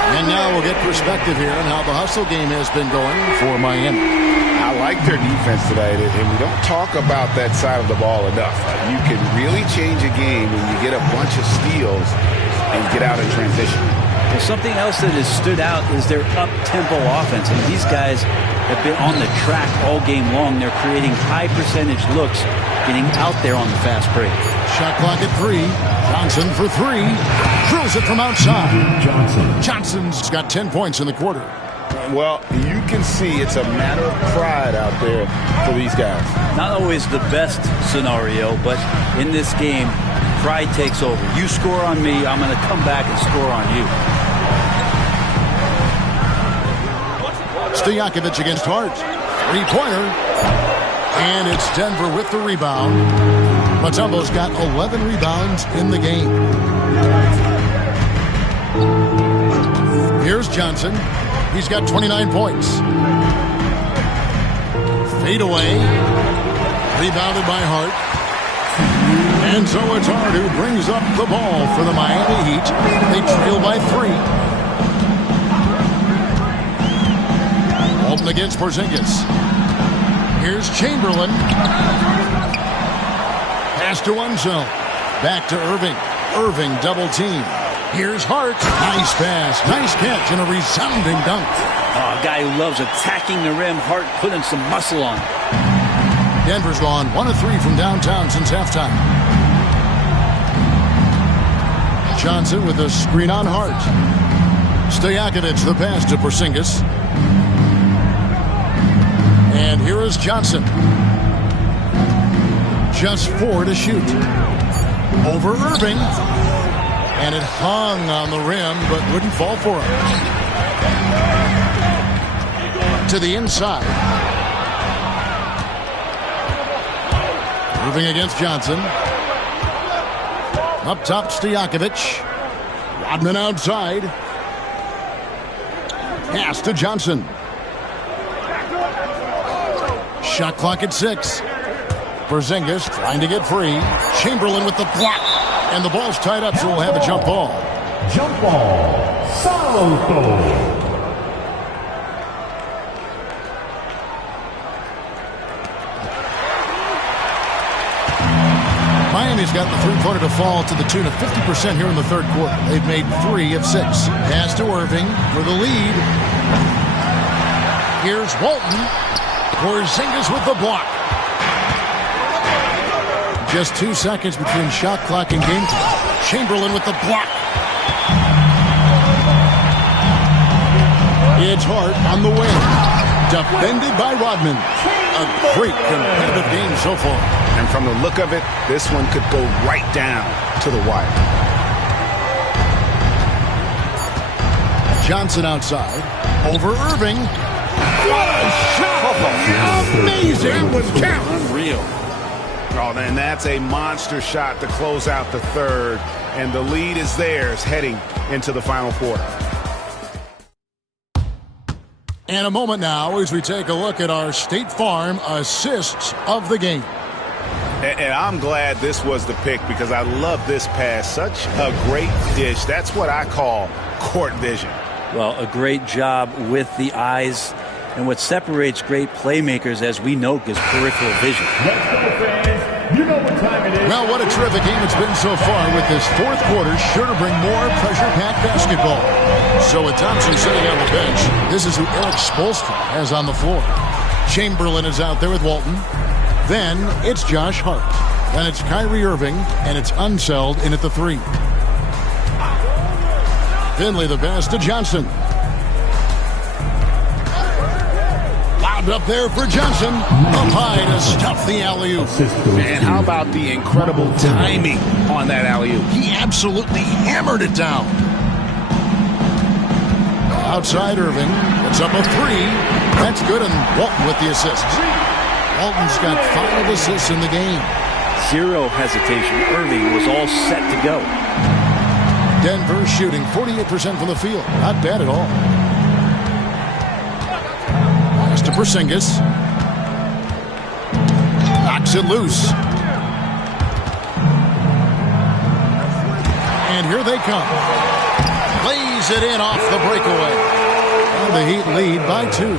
And now we'll get perspective here on how the hustle game has been going for Miami. I like their defense tonight, and we don't talk about that side of the ball enough. You can really change a game when you get a bunch of steals and get out in transition. Well, something else that has stood out is their up-tempo offense. I mean, these guys have been on the track all game long. They're creating high-percentage looks, getting out there on the fast break. Shot clock at 3. Johnson for 3. Drills it from outside. Johnson's got 10 points in the quarter. Well, you can see it's a matter of pride out there for these guys. Not always the best scenario, but in this game, pride takes over. You score on me, I'm going to come back and score on you. Stojakovic against Hart. 3-pointer. And it's Denver with the rebound. Mutombo's got 11 rebounds in the game. Here's Johnson. He's got 29 points. Fade away. Rebounded by Hart. And so it's Hart who brings up the ball for the Miami Heat. They trail by 3. Walton against Porzingis. Here's Chamberlain. Pass to Unseld. Back to Irving. Irving double team. Here's Hart. Nice pass. Nice catch and a resounding dunk. Oh, a guy who loves attacking the rim. Hart putting some muscle on. Denver's gone 1 of 3 from downtown since halftime. Johnson with a screen on Hart. Stojakovic the pass to Porzingis. And here is Johnson. Just 4 to shoot. Over Irving. And it hung on the rim, but wouldn't fall for him. To the inside. Irving against Johnson. Up top, Stojakovic. Rodman outside. Pass to Johnson. Shot clock at 6. Porzingis trying to get free. Chamberlain with the block. And the ball's tied up, so we'll have a jump ball. Jump ball. Salto. Miami's got the three-pointer to fall to the tune of 50% here in the third quarter. They've made 3 of 6. Pass to Irving for the lead. Here's Walton. Porzingis with the block. Just 2 seconds between shot clock and game clock. Chamberlain with the block. It's Hart on the wing. Defended by Rodman. A great competitive game so far. And from the look of it, this one could go right down to the wire. Johnson outside. Over Irving. What a shot! Amazing! That was count. Unreal. Oh, and that's a monster shot to close out the third. And the lead is theirs heading into the final quarter. And a moment now as we take a look at our State Farm assists of the game. And I'm glad this was the pick because I love this pass. Such a great dish. That's what I call court vision. Well, a great job with the eyes. And what separates great playmakers, as we know, is peripheral vision. Let's go, fans. You know what time it is. Well, what a terrific game it's been so far with this fourth quarter. Sure to bring more pressure-packed basketball. So with Thompson sitting on the bench, this is who Eric Spoelstra has on the floor. Chamberlain is out there with Walton. Then it's Josh Hart. Then it's Kyrie Irving, and it's Unseld in at the 3. Finley the pass to Johnson. Lobbed up there for Johnson. Up high to stuff the alley-oop. And how about the incredible timing on that alley-oop? He absolutely hammered it down. Outside Irving. It's up a three. That's good, and Walton with the assist. Walton's got 5 assists in the game. Zero hesitation. Irving was all set to go. Denver shooting 48% from the field. Not bad at all. Pass to Porzingis. Knocks it loose. And here they come. Lays it in off the breakaway. And the Heat lead by 2.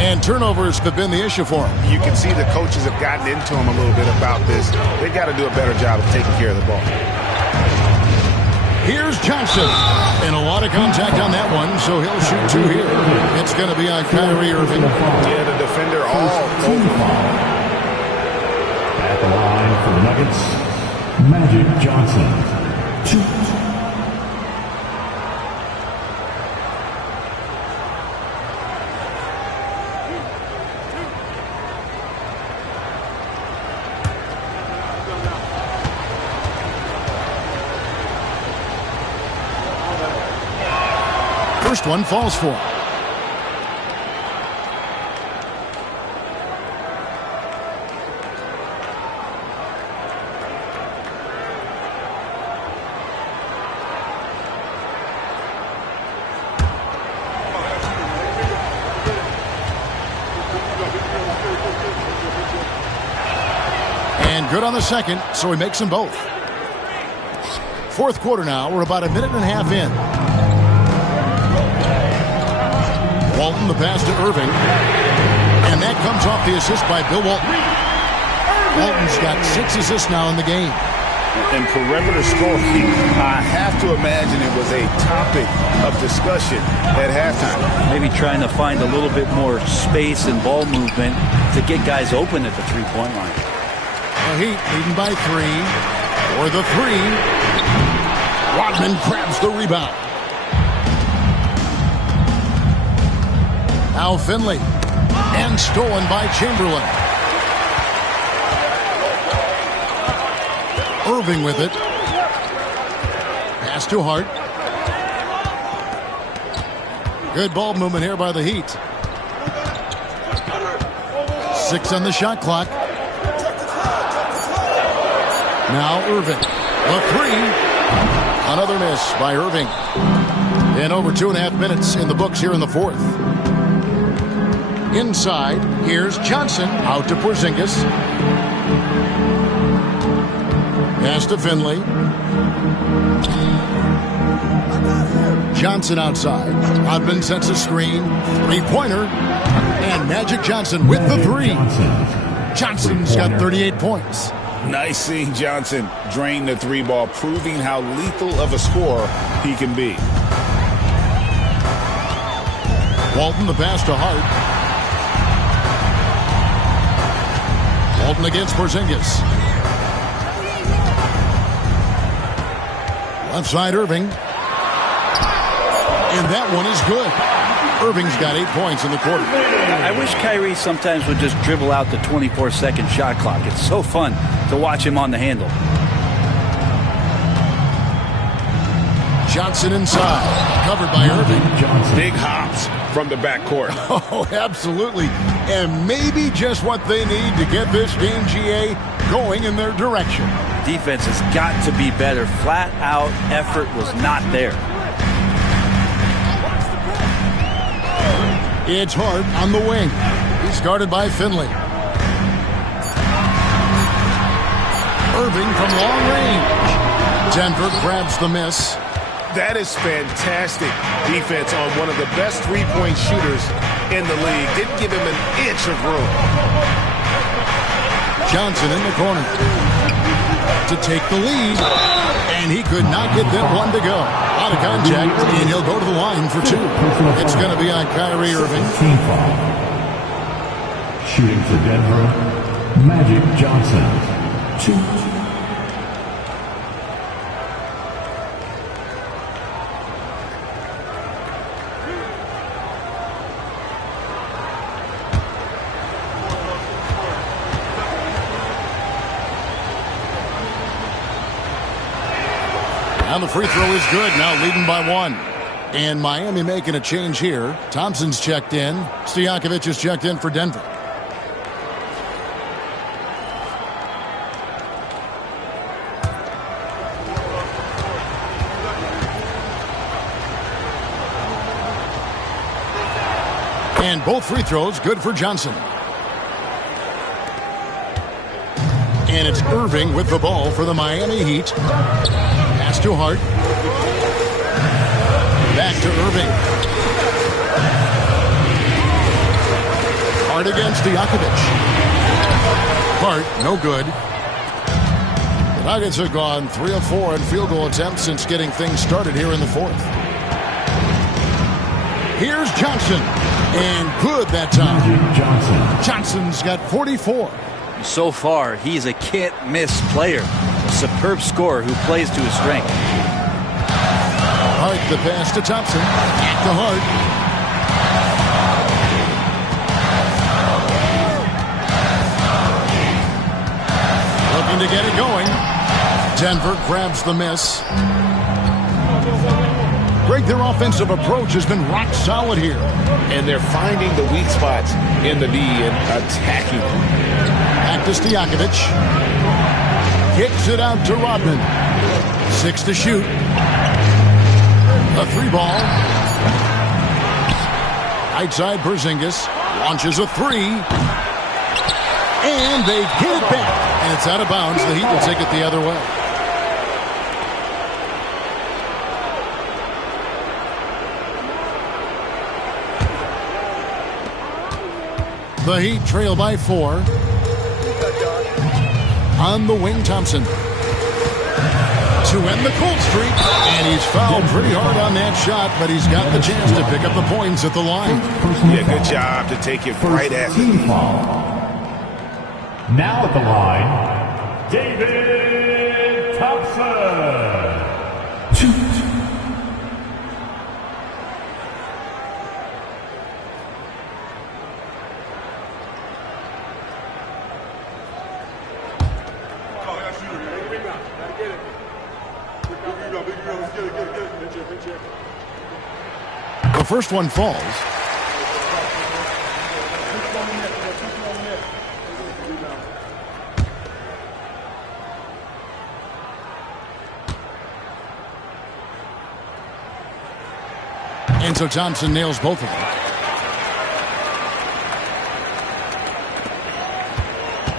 And turnovers have been the issue for him. You can see the coaches have gotten into him a little bit about this. They've got to do a better job of taking care of the ball. Here's Johnson. And a lot of contact on that one, so he'll shoot 2 here. It's going to be on Kyrie Irving. Yeah, the defender all over. At the line for the Nuggets, Magic Johnson. 2. First one falls for him. And good on the second, so he makes them both. Fourth quarter now. We're about a minute and a half in. Walton, the pass to Irving. And that comes off the assist by Bill Walton. Walton's got 6 assists now in the game. And perimeter scoring, I have to imagine it was a topic of discussion at halftime. Maybe trying to find a little bit more space and ball movement to get guys open at the three-point line. The Heat leading by 3. For the 3. Rodman grabs the rebound. Now Finley. And stolen by Chamberlain. Irving with it. Pass to Hart. Good ball movement here by the Heat. 6 on the shot clock. Now Irving. A 3. Another miss by Irving. And over 2.5 minutes in the books here in the fourth. Inside, here's Johnson out to Porzingis. Pass to Finley. Johnson outside. Rodman sets a screen. 3-pointer. And Magic Johnson with the 3. Johnson's got 38 points. Nice seeing Johnson drain the 3 ball, proving how lethal of a scorer he can be. Walton, the pass to Hart. Walton against Porzingis. Left side Irving. And that one is good. Irving's got 8 points in the quarter. I wish Kyrie sometimes would just dribble out the 24-second shot clock. It's so fun to watch him on the handle. Johnson inside. Covered by Irving. Big hops from the backcourt. Oh, absolutely. And maybe just what they need to get this game, GA, going in their direction. Defense has got to be better. Flat out effort was not there. It's Hart on the wing. He's guarded by Finley. Irving from long range. Denver grabs the miss. That is fantastic defense on one of the best three-point shooters in the league. Didn't give him an inch of room. Johnson in the corner to take the lead. And he could not get that one to go. Out of contact, and he'll go to the line for 2. It's going to be on Kyrie Irving. Team foul. Shooting for Denver, Magic Johnson. 2. And the free throw is good, now leading by 1. And Miami making a change here. Thompson's checked in. Stojakovic is checked in for Denver. And both free throws good for Johnson. And it's Irving with the ball for the Miami Heat. Pass to Hart. Back to Irving. Hart against Stojakovic. Hart, no good. The Nuggets have gone 3 of 4 in field goal attempts since getting things started here in the fourth. Here's Johnson. And good that time. Johnson's got 44. So far, he's a can't-miss player. A superb scorer who plays to his strength. Hart, the pass to Thompson. Back to Hart. Looking to get it going. Denver grabs the miss. Greg, their offensive approach has been rock solid here. And they're finding the weak spots in the D and attacking. Back to Stojakovic. Kicks it out to Rodman. 6 to shoot. A 3-ball. Right side, Porzingis launches a 3. And they get it back. And it's out of bounds. The Heat will take it the other way. The Heat trail by 4. On the wing, Thompson. To end the cold streak. And he's fouled pretty hard on that shot, but he's got the chance to pick up the points at the line. Yeah, good job to take it right at him. Now at the line, David Thompson. The first one falls. And so Thompson nails both of them.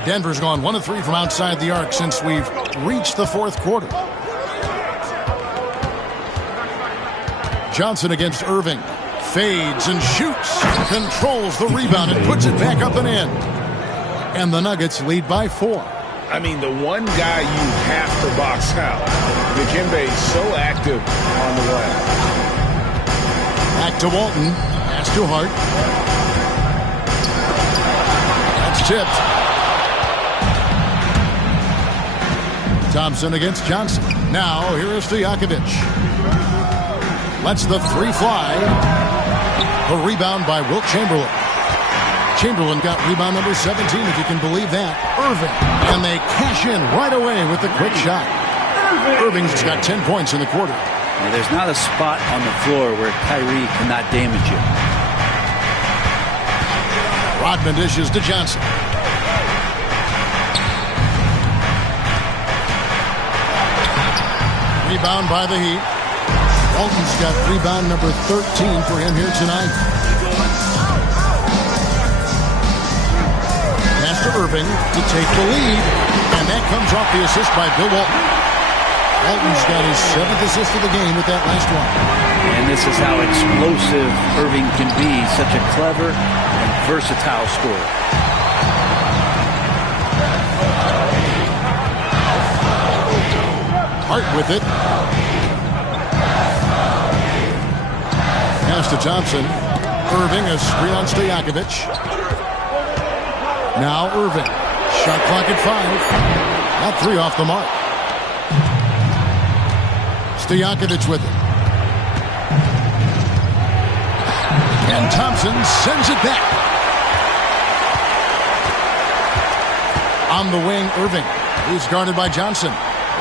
Denver's gone 1 of 3 from outside the arc since we've reached the fourth quarter. Johnson against Irving. Fades and shoots. Controls the rebound and puts it back up and in. And the Nuggets lead by 4. I mean, the one guy you have to box out. Dikembe is so active on the left. Back to Walton. Pass to Hart. That's tipped. Thompson against Johnson. Now, here is Stojakovic. Lets the 3 fly. The rebound by Wilt Chamberlain. Chamberlain got rebound number 17, if you can believe that. Irving. And they cash in right away with the quick shot. Irving's got 10 points in the quarter. Now, there's not a spot on the floor where Kyrie cannot damage you. Rodman dishes to Johnson. Rebound by the Heat. Walton's got rebound number 13 for him here tonight. Pass to Irving to take the lead. And that comes off the assist by Bill Walton. Walton's got his 7th assist of the game with that last one. And this is how explosive Irving can be. Such a clever and versatile scorer. Hart with it. Pass to Thompson. Irving, a screen on Stojakovic. Now Irving. Shot clock at 5. That 3 off the mark. Stojakovic with it. And Thompson sends it back. On the wing, Irving. He's guarded by Johnson.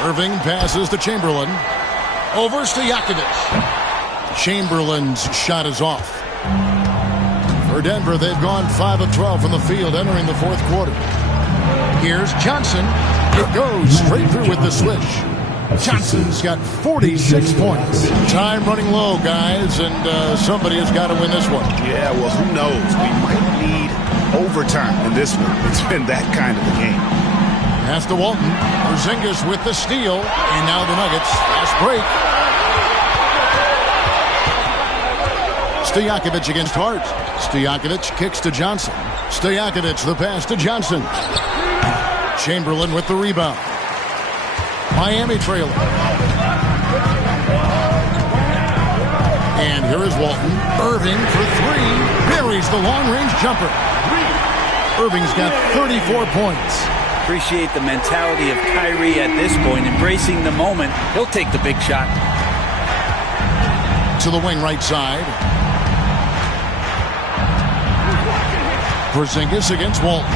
Irving passes to Chamberlain. Over Stojakovic. Chamberlain's shot is off. For Denver, they've gone 5 of 12 from the field entering the fourth quarter. Here's Johnson. It goes straight through with the swish. Johnson's got 46 points. Time running low, guys, and somebody has got to win this one. Yeah, well, who knows? We might need overtime in this one. It's been that kind of a game. Pass to Walton. Porzingis with the steal, and now the Nuggets. Fast break. Stojakovic against Hart. Stojakovic kicks to Johnson. Stojakovic the pass to Johnson. Chamberlain with the rebound. Miami trailing. And here is Walton. Irving for three. Buries the long-range jumper. Irving's got 34 points. Appreciate the mentality of Kyrie at this point, embracing the moment. He'll take the big shot. To the wing right side. Porzingis against Walton.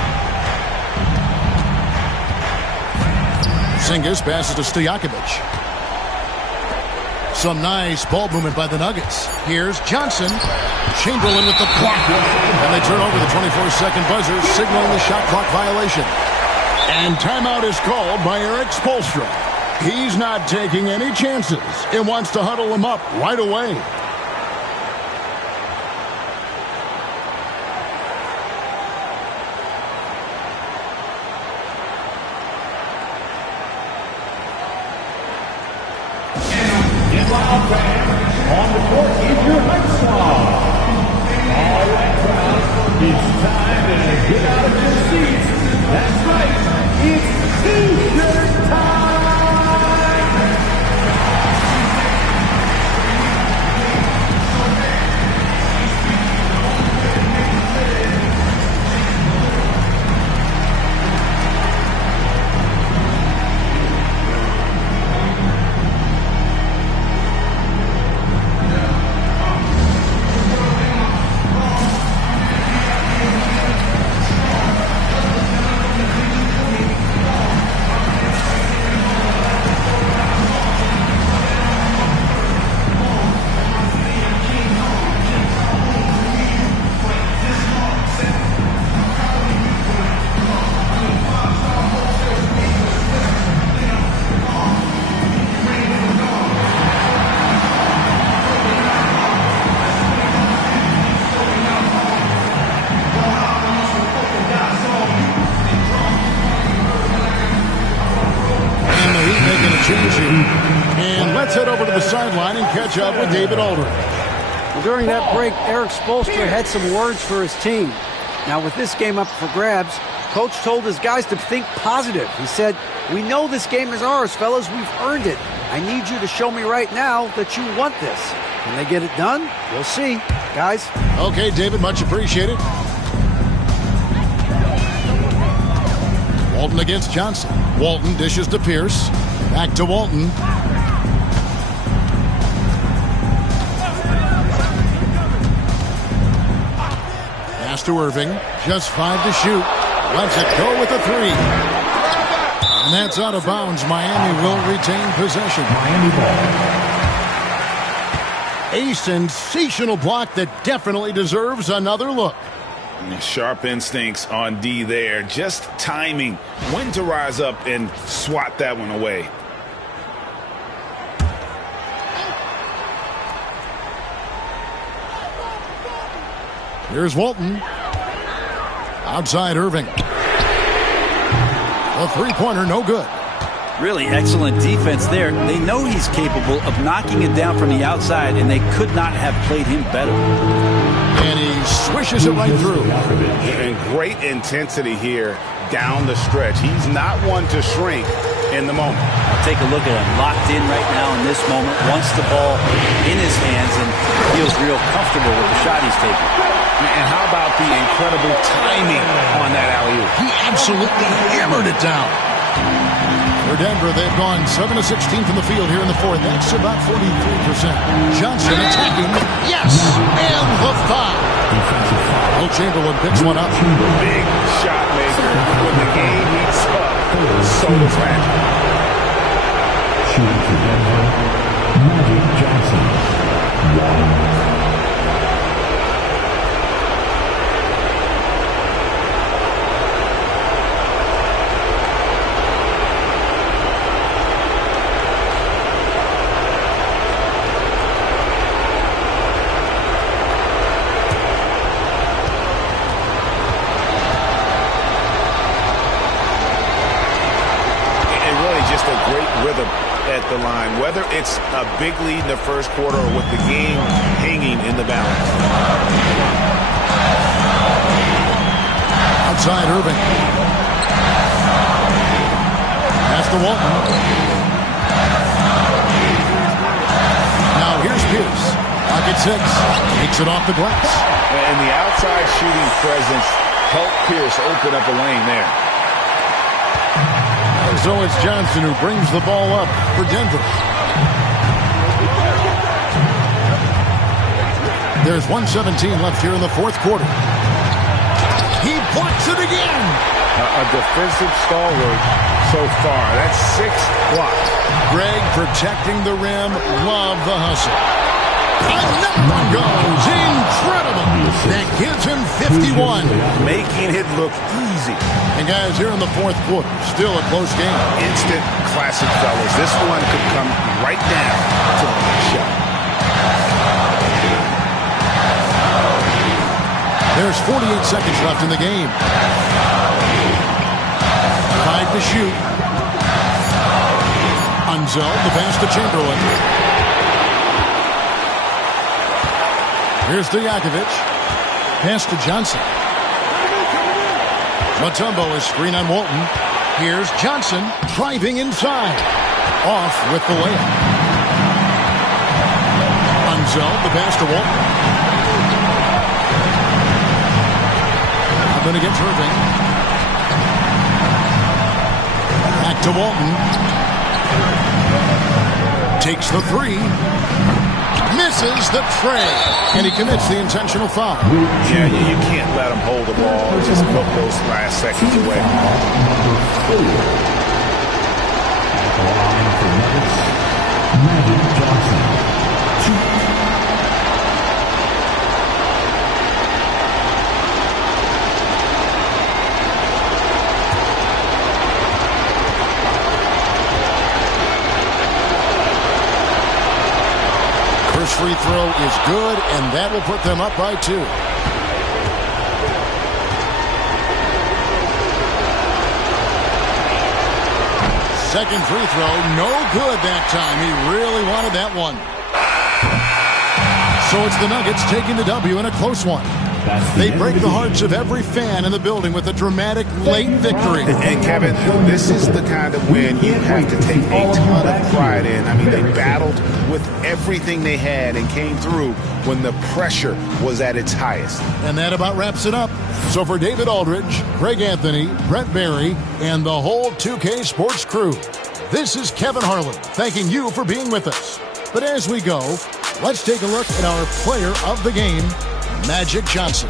Porzingis passes to Stojakovic. Some nice ball movement by the Nuggets. Here's Johnson. Chamberlain with the block. And they turn over the 24-second buzzer, signaling the shot clock violation. And timeout is called by Eric Spoelstra. He's not taking any chances and wants to huddle him up right away. On the court is your high squad. All right, crowd, it's time to get out of your seats. That's right, it's T-shirt time. And let's head over to the sideline and catch up with David Aldridge. Well, during that break, Eric Spoelstra had some words for his team. Now, with this game up for grabs, Coach told his guys to think positive. He said, "We know this game is ours, fellas. We've earned it. I need you to show me right now that you want this. Can they get it done? We'll see, guys." Okay, David, much appreciated. Walton against Johnson. Walton dishes to Pierce. Back to Walton. Pass to Irving. Just 5 to shoot. Lets it go with a 3. And that's out of bounds. Miami will retain possession. Miami ball. A sensational block that definitely deserves another look. Sharp instincts on D there. Just timing. When to rise up and swat that one away. Here's Walton. Outside Irving. A three-pointer, no good. Really excellent defense there. They know he's capable of knocking it down from the outside, and they could not have played him better. And he swishes it right through. And great intensity here down the stretch. He's not one to shrink in the moment. Take a look at him, locked in right now in this moment, wants the ball in his hands and feels real comfortable with the shot he's taking. And how about the incredible timing on that alley-oop? He absolutely hammered it down. For Denver, they've gone 7 of 16 from the field here in the fourth. That's about 43%. Johnson attacking. Yes! And the foul. Will Chamberlain picks one up. Big shot maker. When the game heats up, so tragic. rhythm at the line, whether it's a big lead in the first quarter or with the game hanging in the balance. Outside Irving. Pass to Walton. Now here's Pierce. Pocket 6. Takes it off the glass. And the outside shooting presence helped Pierce open up a lane there. So it's Johnson who brings the ball up for Denver. There's 1:17 left here in the fourth quarter. He blocks it again. A defensive stalwart so far. That's 6 blocks. Greg protecting the rim. Love the hustle. Another one goes. Incredible. That gives him 51. Making it look easy. And guys, here in the fourth quarter, still a close game. Instant classic, fellas. This one could come right down to a shot. There's 48 seconds left in the game. 5 to shoot. Unzel, the pass to Chamberlain. Here's to Yakovich. Pass to Johnson. Mutombo is screen on Walton. Here's Johnson driving inside. Off with the layup. Unzel, the pass to Walton. Now going to get Irving. Back to Walton. Takes the 3. Misses the tray. And he commits the intentional foul. Yeah, you can't let him hold the ball and just put those last seconds away. Magic Johnson. First free throw is good, and that will put them up by 2. Second free throw, no good that time. He really wanted that one. So it's the Nuggets taking the W in a close one. They break the hearts of every fan in the building with a dramatic late victory. And Kevin, this is the kind of win you have to take a ton of pride in. I mean, they battled with everything they had and came through when the pressure was at its highest. And that about wraps it up. So for David Aldridge, Greg Anthony, Brett Barry, and the whole 2K Sports crew, this is Kevin Harlan thanking you for being with us. But as we go, let's take a look at our player of the game, Magic Johnson.